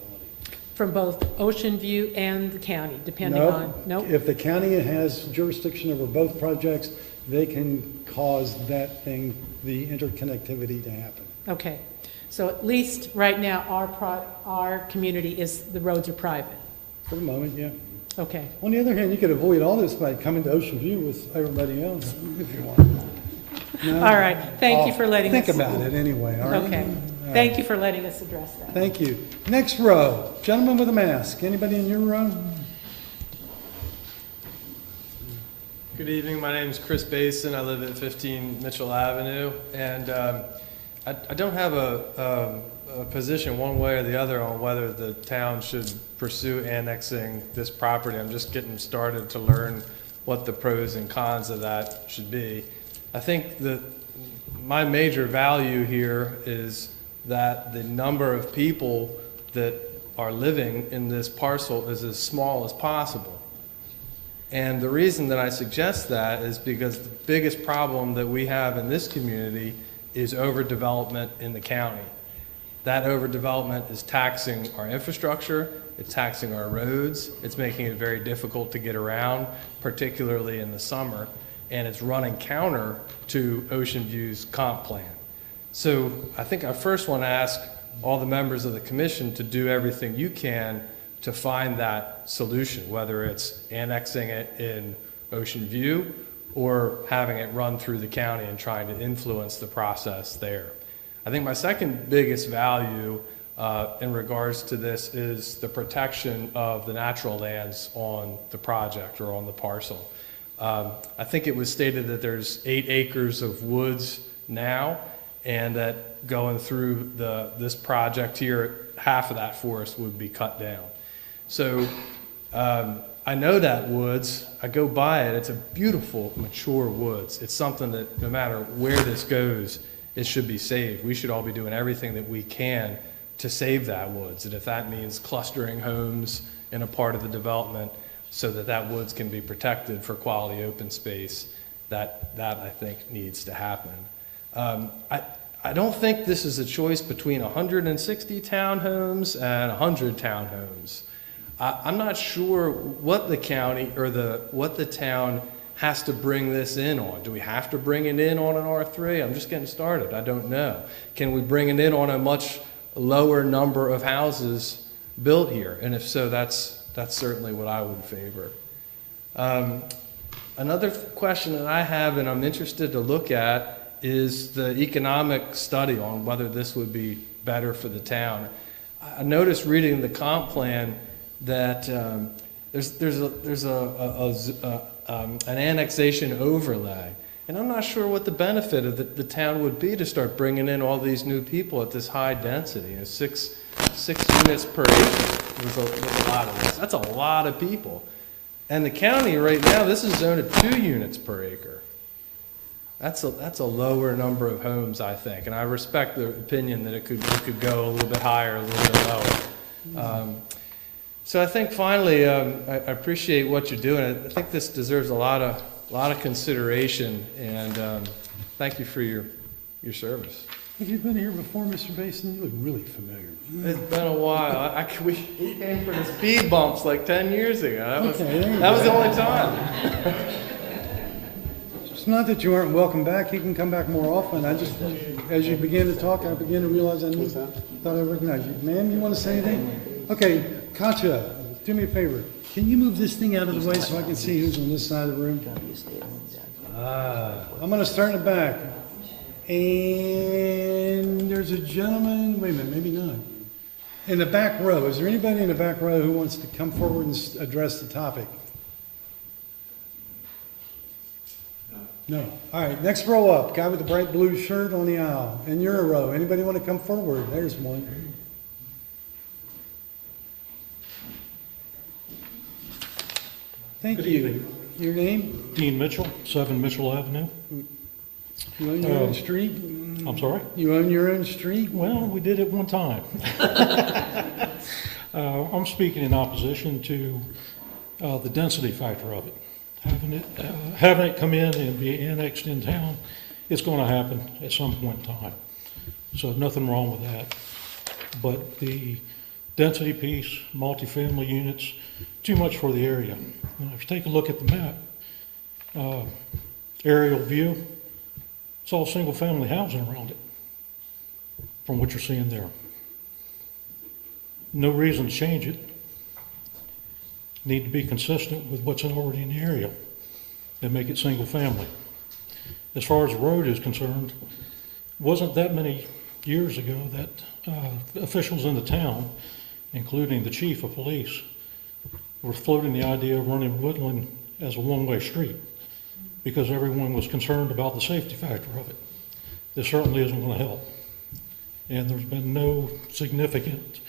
From both Ocean View and the county, depending Nope. on, nope? If the county has jurisdiction over both projects, they can cause that thing, the interconnectivity, to happen. Okay, so at least right now, our community is, the roads are private. For the moment, yeah. Okay, On the other hand, you could avoid all this by coming to Ocean View with everybody else, if you want. No? all right, thank you for letting us. Think about it anyway, all right? Okay, All thank right. you for letting us address that. Thank you. Next row, gentleman with a mask. Anybody in your row? Good evening. My name is Chris Basin. I live at 15 Mitchell Avenue, and I don't have a position one way or the other on whether the town should pursue annexing this property. I'm just getting started to learn what the pros and cons of that should be. I think that my major value here is that the number of people that are living in this parcel is as small as possible. And the reason that I suggest that is because the biggest problem that we have in this community is overdevelopment in the county. That overdevelopment is taxing our infrastructure, it's taxing our roads, it's making it very difficult to get around, particularly in the summer, and it's running counter to Ocean View's comp plan. So I think I first want to ask all the members of the commission to do everything you can to find that solution, whether it's annexing it in Ocean View or having it run through the county and trying to influence the process there. I think my second biggest value in regards to this is the protection of the natural lands on the project or on the parcel. I think it was stated that there's 8 acres of woods now, and that going through this project here, half of that forest would be cut down. So I know that woods, I go by it, it's a beautiful, mature woods. It's something that no matter where this goes, it should be saved. We should all be doing everything that we can to save that woods. And if that means clustering homes in a part of the development so that that woods can be protected for quality open space, that I think needs to happen. I don't think this is a choice between 160 townhomes and 100 townhomes. I'm not sure what the county or what the town has to bring this in on. Do we have to bring it in on an R3? I'm just getting started. I don't know. Can we bring it in on a much lower number of houses built here? And if so, that's certainly what I would favor. Another question that I have and I'm interested to look at is the economic study on whether this would be better for the town. I noticed reading the comp plan that there's an annexation overlay, and I'm not sure what the benefit of the town would be to start bringing in all these new people at this high density. You know, six units per acre with a lot of this. That's a lot of people. And the county right now, this is zoned at 2 units per acre. That's a lower number of homes, I think, and I respect the opinion that it could go a little bit higher, a little bit lower. So I think finally, I appreciate what you're doing. I think this deserves a lot of consideration, and thank you for your service. Have you been here before, Mr. Basin? You look really familiar. It's been a while. We came for the speed bumps like 10 years ago. That was the only time. It's not that you aren't welcome back. You can come back more often. I just, as you began to talk, I began to realize I thought I recognized you. Ma'am, you want to say anything? Okay, Katya, do me a favor. Can you move this thing out of the way so I can see who's on this side of the room? I'm going to start in the back. And there's a gentleman, wait a minute, maybe not. In the back row. Is there anybody in the back row who wants to come forward and address the topic? No. All right, next row up. Guy with the bright blue shirt on the aisle. And you're a row. Anybody want to come forward? There's one. Thank you. Your name? Dean Mitchell, 7 Mitchell Avenue. You own your own street? I'm sorry? You own your own street? Well, we did it one time. I'm speaking in opposition to the density factor of it. Having it come in and be annexed in town, it's going to happen at some point in time. So nothing wrong with that. But the density piece, multifamily units, too much for the area. If you take a look at the map, aerial view, it's all single-family housing around it, from what you're seeing there. No reason to change it. Need to be consistent with what's already in the area and make it single-family. As far as the road is concerned, wasn't that many years ago that officials in the town, including the chief of police, were floating the idea of running Woodland as a one-way street because everyone was concerned about the safety factor of it. This certainly isn't going to help. And there's been no significant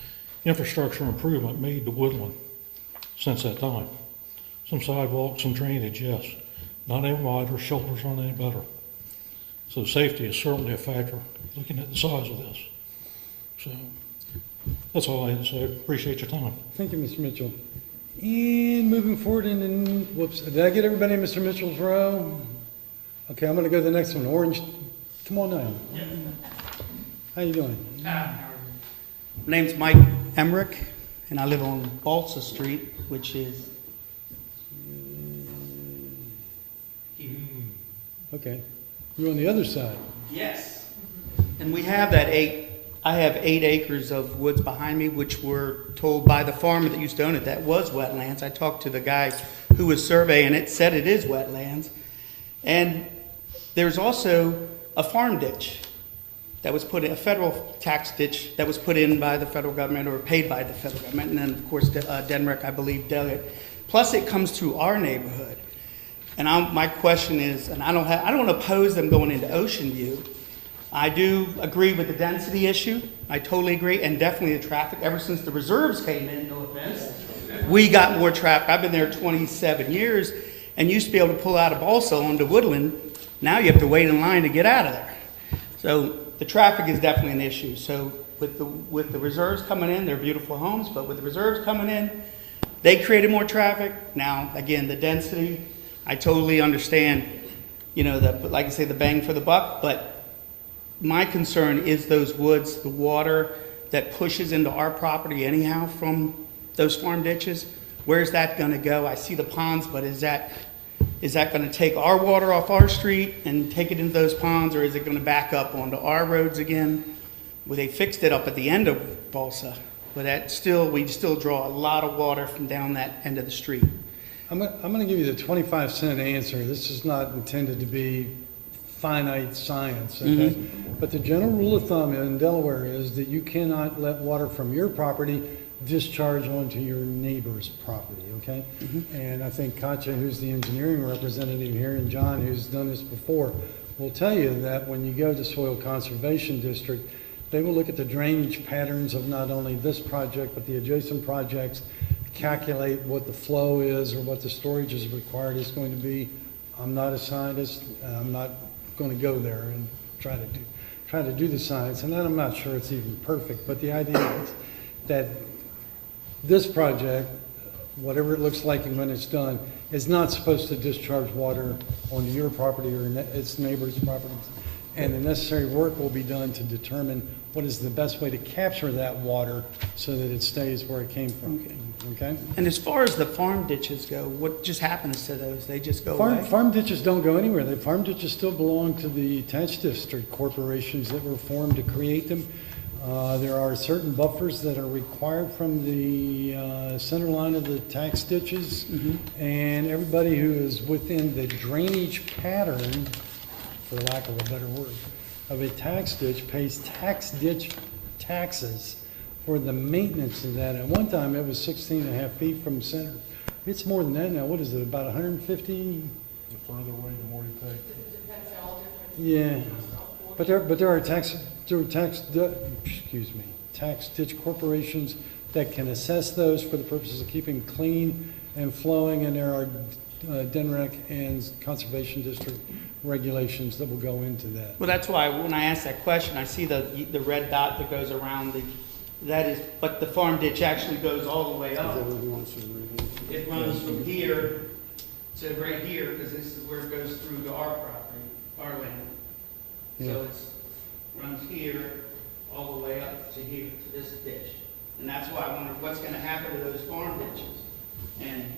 infrastructure improvement made to Woodland since that time. Some sidewalks, some drainage, yes. Not any wider, shoulders aren't any better. So safety is certainly a factor, looking at the size of this. So that's all I had to say. Appreciate your time. Thank you, Mr. Mitchell. And moving forward, and whoops, did I get everybody in Mr. Mitchell's row? Okay, I'm going to go to the next one. Orange, come on now. How you doing? My name's Mike Emmerich, and I live on Balsa Street, which is... Okay. You're on the other side. Yes. And we have I have 8 acres of woods behind me, which were told by the farmer that used to own it that was wetlands. I talked to the guy who was surveying it, said it is wetlands. And there's also a farm ditch that was put in, a federal tax ditch that was put in by the federal government or paid by the federal government. And then, of course, Denmark, I believe, dug it. Plus, it comes through our neighborhood. And my question is, and I don't oppose them going into Ocean View. I do agree with the density issue. I totally agree, and definitely the traffic. Ever since the reserves came in, no offense, we got more traffic. I've been there 27 years, and used to be able to pull out of Balsa onto Woodland. Now you have to wait in line to get out of there. So the traffic is definitely an issue. So with the reserves coming in, they're beautiful homes, but with the reserves coming in, they created more traffic. Now, again, the density, I totally understand, like I say, the bang for the buck, but my concern is those woods, the water that pushes into our property anyhow from those farm ditches. Where's that gonna go? I see the ponds, but is that gonna take our water off our street and take it into those ponds, or is it gonna back up onto our roads again? Well, they fixed it up at the end of Balsa, but we still draw a lot of water from down that end of the street. I'm gonna give you the 25-cent answer. This is not intended to be finite science, okay? But the general rule of thumb in Delaware is that you cannot let water from your property discharge onto your neighbor's property, okay? And I think Katja, who's the engineering representative here, and John, who's done this before, will tell you that when you go to Soil Conservation District, they will look at the drainage patterns of not only this project, but the adjacent projects, calculate what the flow is or what the storage is required is going to be. I'm not a scientist, and I'm not going to go there and try to do the science, and I'm not sure it's even perfect, but the idea is that this project, whatever it looks like and when it's done, is not supposed to discharge water onto your property or its neighbor's properties. And the necessary work will be done to determine what is the best way to capture that water so that it stays where it came from. Okay? And as far as the farm ditches go, what just happens to those? They just go away? Farm ditches don't go anywhere. The farm ditches still belong to the tax district corporations that were formed to create them. There are certain buffers that are required from the center line of the tax ditches, and everybody who is within the drainage pattern, for lack of a better word, of a tax ditch pays tax ditch taxes for the maintenance of that. At one time, it was 16.5 feet from the center. It's more than that now. What is it, about 150? The further away, the more you pay. Yeah, but there are tax ditch corporations that can assess those for the purposes of keeping clean and flowing, and there are DNREC and Conservation District regulations that will go into that. Well, that's why when I asked that question, I see the red dot that goes around but the farm ditch actually goes all the way up. It runs from here to right here, because this is where it goes through to our property, our land. Yeah. So it runs here, all the way up to here, to this ditch. And that's why I wonder what's gonna happen to those farm ditches. And,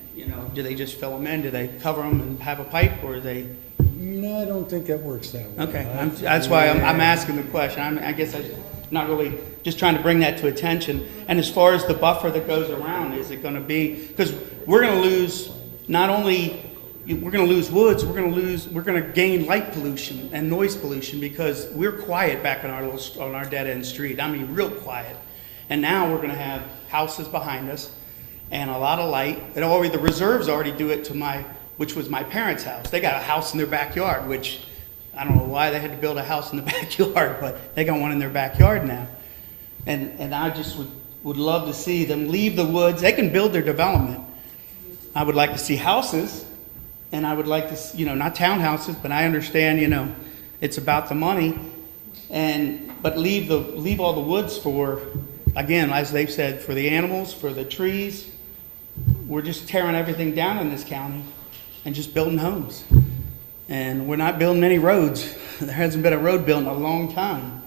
do they just fill them in? Do they cover them and have a pipe, or they? No, I don't think that works that way. Okay, that's why I'm asking the question. I guess I'm not really, just trying to bring that to attention. And as far as the buffer that goes around, is it gonna be, because we're gonna lose, not only, we're gonna lose woods, we're gonna gain light pollution and noise pollution, because we're quiet back on our dead-end street. I mean, real quiet. And now we're gonna have houses behind us and a lot of light. And already, the reserves already do it to which was my parents' house. They got a house in their backyard, which I don't know why they had to build a house in the backyard, but they got one in their backyard now. And I just would love to see them leave the woods. They can build their development. I would like to see houses, and I would like to, not townhouses, but I understand, it's about the money. But leave all the woods for, again, as they've said, for the animals, for the trees. We're just tearing everything down in this county and just building homes. And we're not building any roads. There hasn't been a road built in a long time.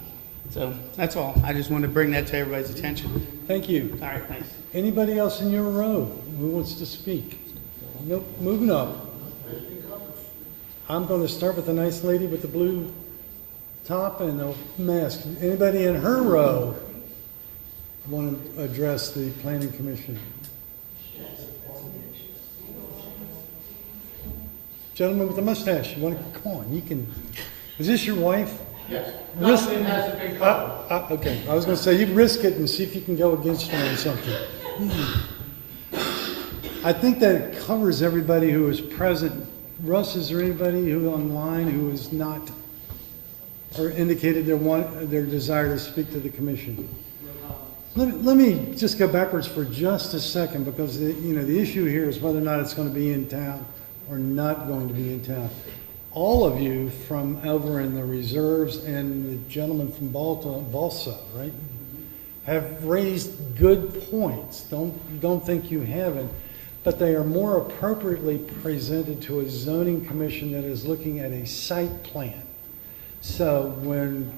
So that's all. I just wanted to bring that to everybody's attention. Thank you. All right, thanks. Anybody else in your row who wants to speak? Nope, moving up. I'm going to start with the nice lady with the blue top and the mask. Anybody in her row want to address the Planning Commission? Gentleman with the mustache, you want to, come on, you can, is this your wife? Yes. Nothing hasn't been covered. Okay, I was going to say, you risk it and see if you can go against her on something. I think that covers everybody who is present. Russ, is there anybody who online who is not, or indicated their desire to speak to the commission? Let me just go backwards for just a second, because the issue here is whether or not it's going to be in town or not going to be in town. All of you from over in the reserves and the gentleman from Balsa, right, have raised good points. Don't think you haven't, but they are more appropriately presented to a zoning commission that is looking at a site plan. So when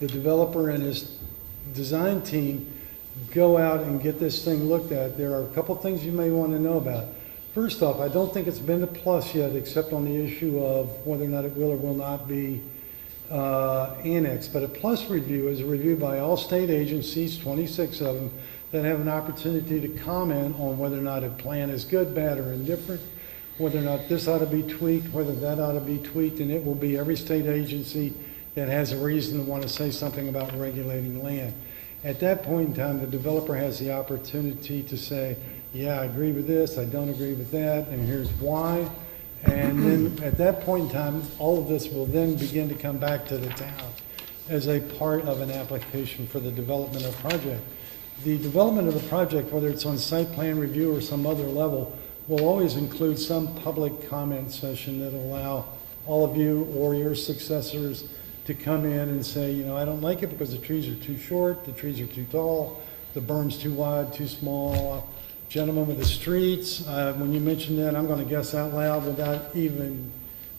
the developer and his design team go out and get this thing looked at, there are a couple things you may want to know about. First off, I don't think it's been a plus yet, except on the issue of whether or not it will or will not be annexed. But a plus review is a review by all state agencies, 26 of them, that have an opportunity to comment on whether or not a plan is good, bad, or indifferent, whether or not this ought to be tweaked, whether that ought to be tweaked, and it will be every state agency that has a reason to want to say something about regulating land. At that point in time, the developer has the opportunity to say, yeah, I agree with this, I don't agree with that, and here's why. And then at that point in time, all of this will then begin to come back to the town as a part of an application for the development of project. The development of the project, whether it's on site plan review or some other level, will always include some public comment session that will allow all of you or your successors to come in and say, you know, I don't like it because the trees are too short, the trees are too tall, the berm's too wide, too small. Gentleman with the streets, when you mentioned that, I'm going to guess out loud without even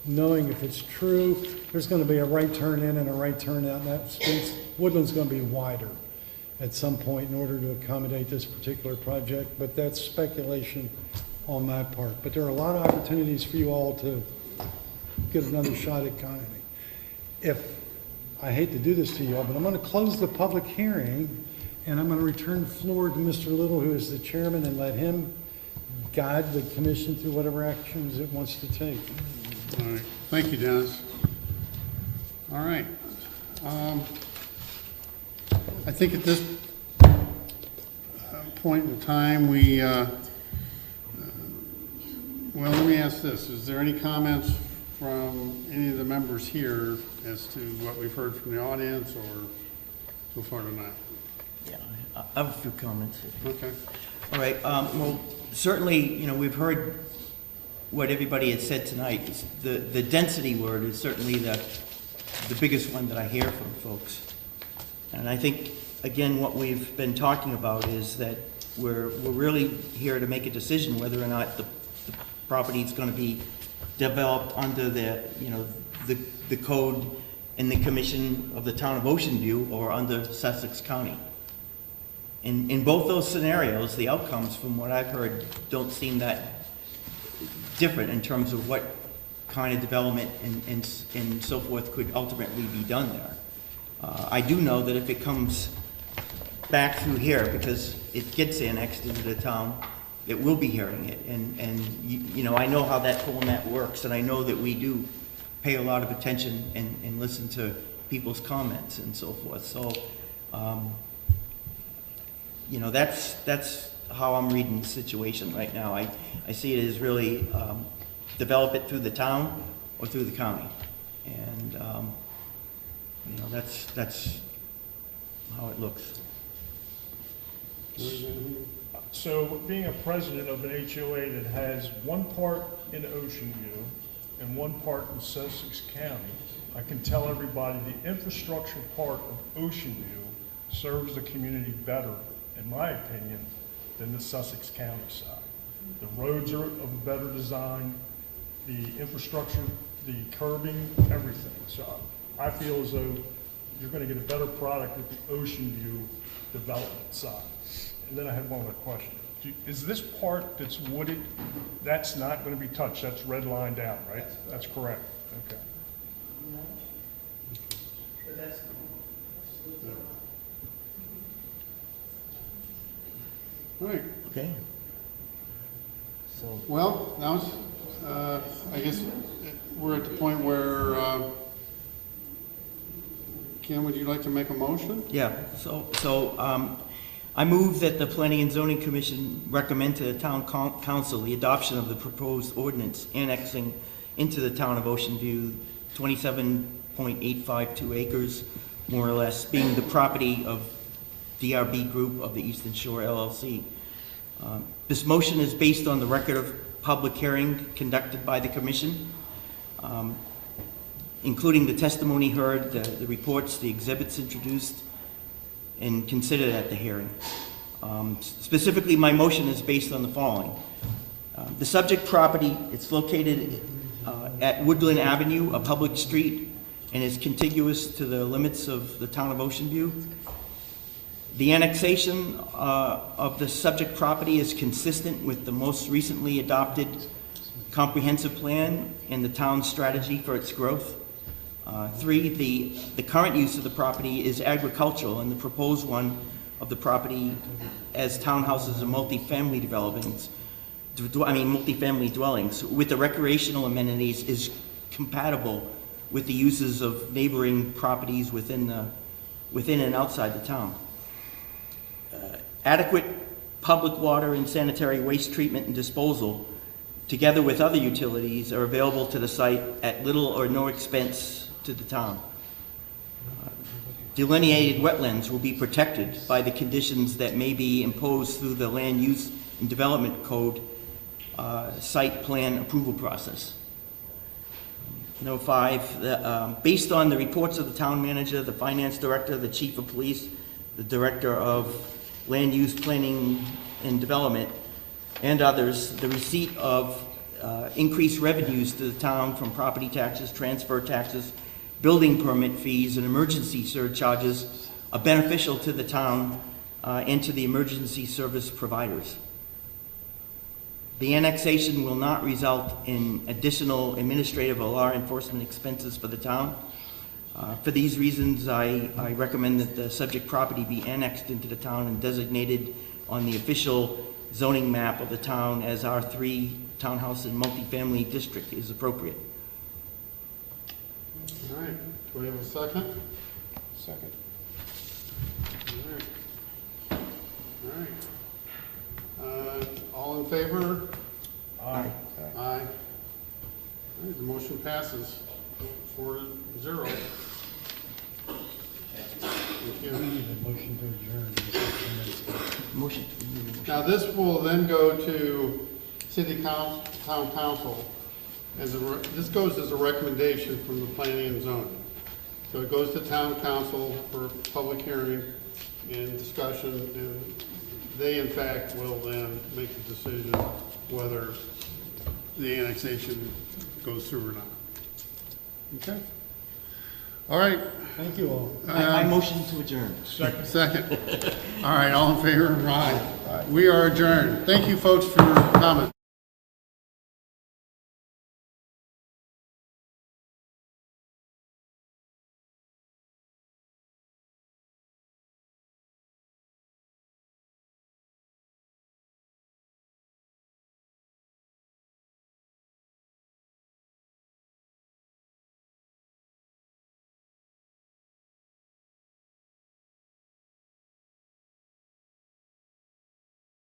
knowing if it's true. There's going to be a right turn in and a right turn out, and that streets, Woodland's going to be wider at some point in order to accommodate this particular project, but that's speculation on my part. But there are a lot of opportunities for you all to get another shot at Connie. I hate to do this to you all, but I'm going to close the public hearing, and I'm going to return the floor to Mr. Little, who is the chairman, and let him guide the commission through whatever actions it wants to take. All right, thank you, Dennis. All right. I think at this point in time, well, let me ask this. Is there any comments from any of the members here as to what we've heard from the audience or so far tonight? Yeah, I have a few comments. Okay. All right, well, certainly, you know, we've heard what everybody had said tonight. The density word is certainly the biggest one that I hear from folks. And I think, again, what we've been talking about is that we're really here to make a decision whether or not the property is going to be developed under the, you know, the code and the commission of the town of Ocean View or under Sussex County. In both those scenarios, the outcomes, from what I've heard, don't seem that different in terms of what kind of development and so forth could ultimately be done there. I do know that if it comes back through here, because it gets annexed into the town, it will be hearing it. And you know, I know how that format works, and I know that we do pay a lot of attention and listen to people's comments and so forth. So, you know, that's how I'm reading the situation right now. I see it as really develop it through the town or through the county. And, you know, that's how it looks. So being a president of an HOA that has one part in Ocean View and one part in Sussex County, I can tell everybody the infrastructure part of Ocean View serves the community better, in my opinion, than the Sussex County side. The roads are of a better design, the infrastructure, the curbing, everything. So I feel as though you're going to get a better product with the Ocean View development side. And then I had one other question. Is this part that's wooded, that's not going to be touched, that's red lined out, right? That's correct, okay. All right. Okay. So, Well, now it's, I guess we're at the point where, Ken, would you like to make a motion? yeah, so I move that the Planning and Zoning Commission recommend to the Town Council the adoption of the proposed ordinance annexing into the town of Ocean View 27.852 acres, more or less, being the property of DRB Group of the Eastern Shore LLC. This motion is based on the record of public hearing conducted by the Commission, including the testimony heard, the reports, the exhibits introduced, and considered at the hearing. Specifically, my motion is based on the following. The subject property, it's located at Woodland Avenue, a public street and is contiguous to the limits of the town of Ocean View. The annexation of the subject property is consistent with the most recently adopted comprehensive plan and the town's strategy for its growth. 3, the current use of the property is agricultural, and the proposed one of the property as townhouses and multifamily developments, multifamily dwellings with the recreational amenities is compatible with the uses of neighboring properties within and outside the town. Adequate public water and sanitary waste treatment and disposal, together with other utilities, are available to the site at little or no expense to the town. Delineated wetlands will be protected by the conditions that may be imposed through the Land Use and Development Code site plan approval process. Number 5, based on the reports of the town manager, the finance director, the chief of police, the director of land use planning and development, and others, the receipt of increased revenues to the town from property taxes, transfer taxes, building permit fees, and emergency surcharges are beneficial to the town and to the emergency service providers. The annexation will not result in additional administrative or law enforcement expenses for the town. For these reasons, I recommend that the subject property be annexed into the town and designated on the official zoning map of the town as R3 Townhouse and Multifamily District is appropriate. All right, do we have a second? Second. All right. All in favor? Aye. Aye. All right, the motion passes 4-0. Thank you. Motion to adjourn. Motion. Now, this will then go to town council. This goes as a recommendation from the planning and zoning. So it goes to town council for public hearing and discussion, and they in fact will then make the decision whether the annexation goes through or not. Okay? All right. Thank you all. I motion to adjourn. Second. All right, all in favor? Aye. We are adjourned. Thank you, folks, for your comments.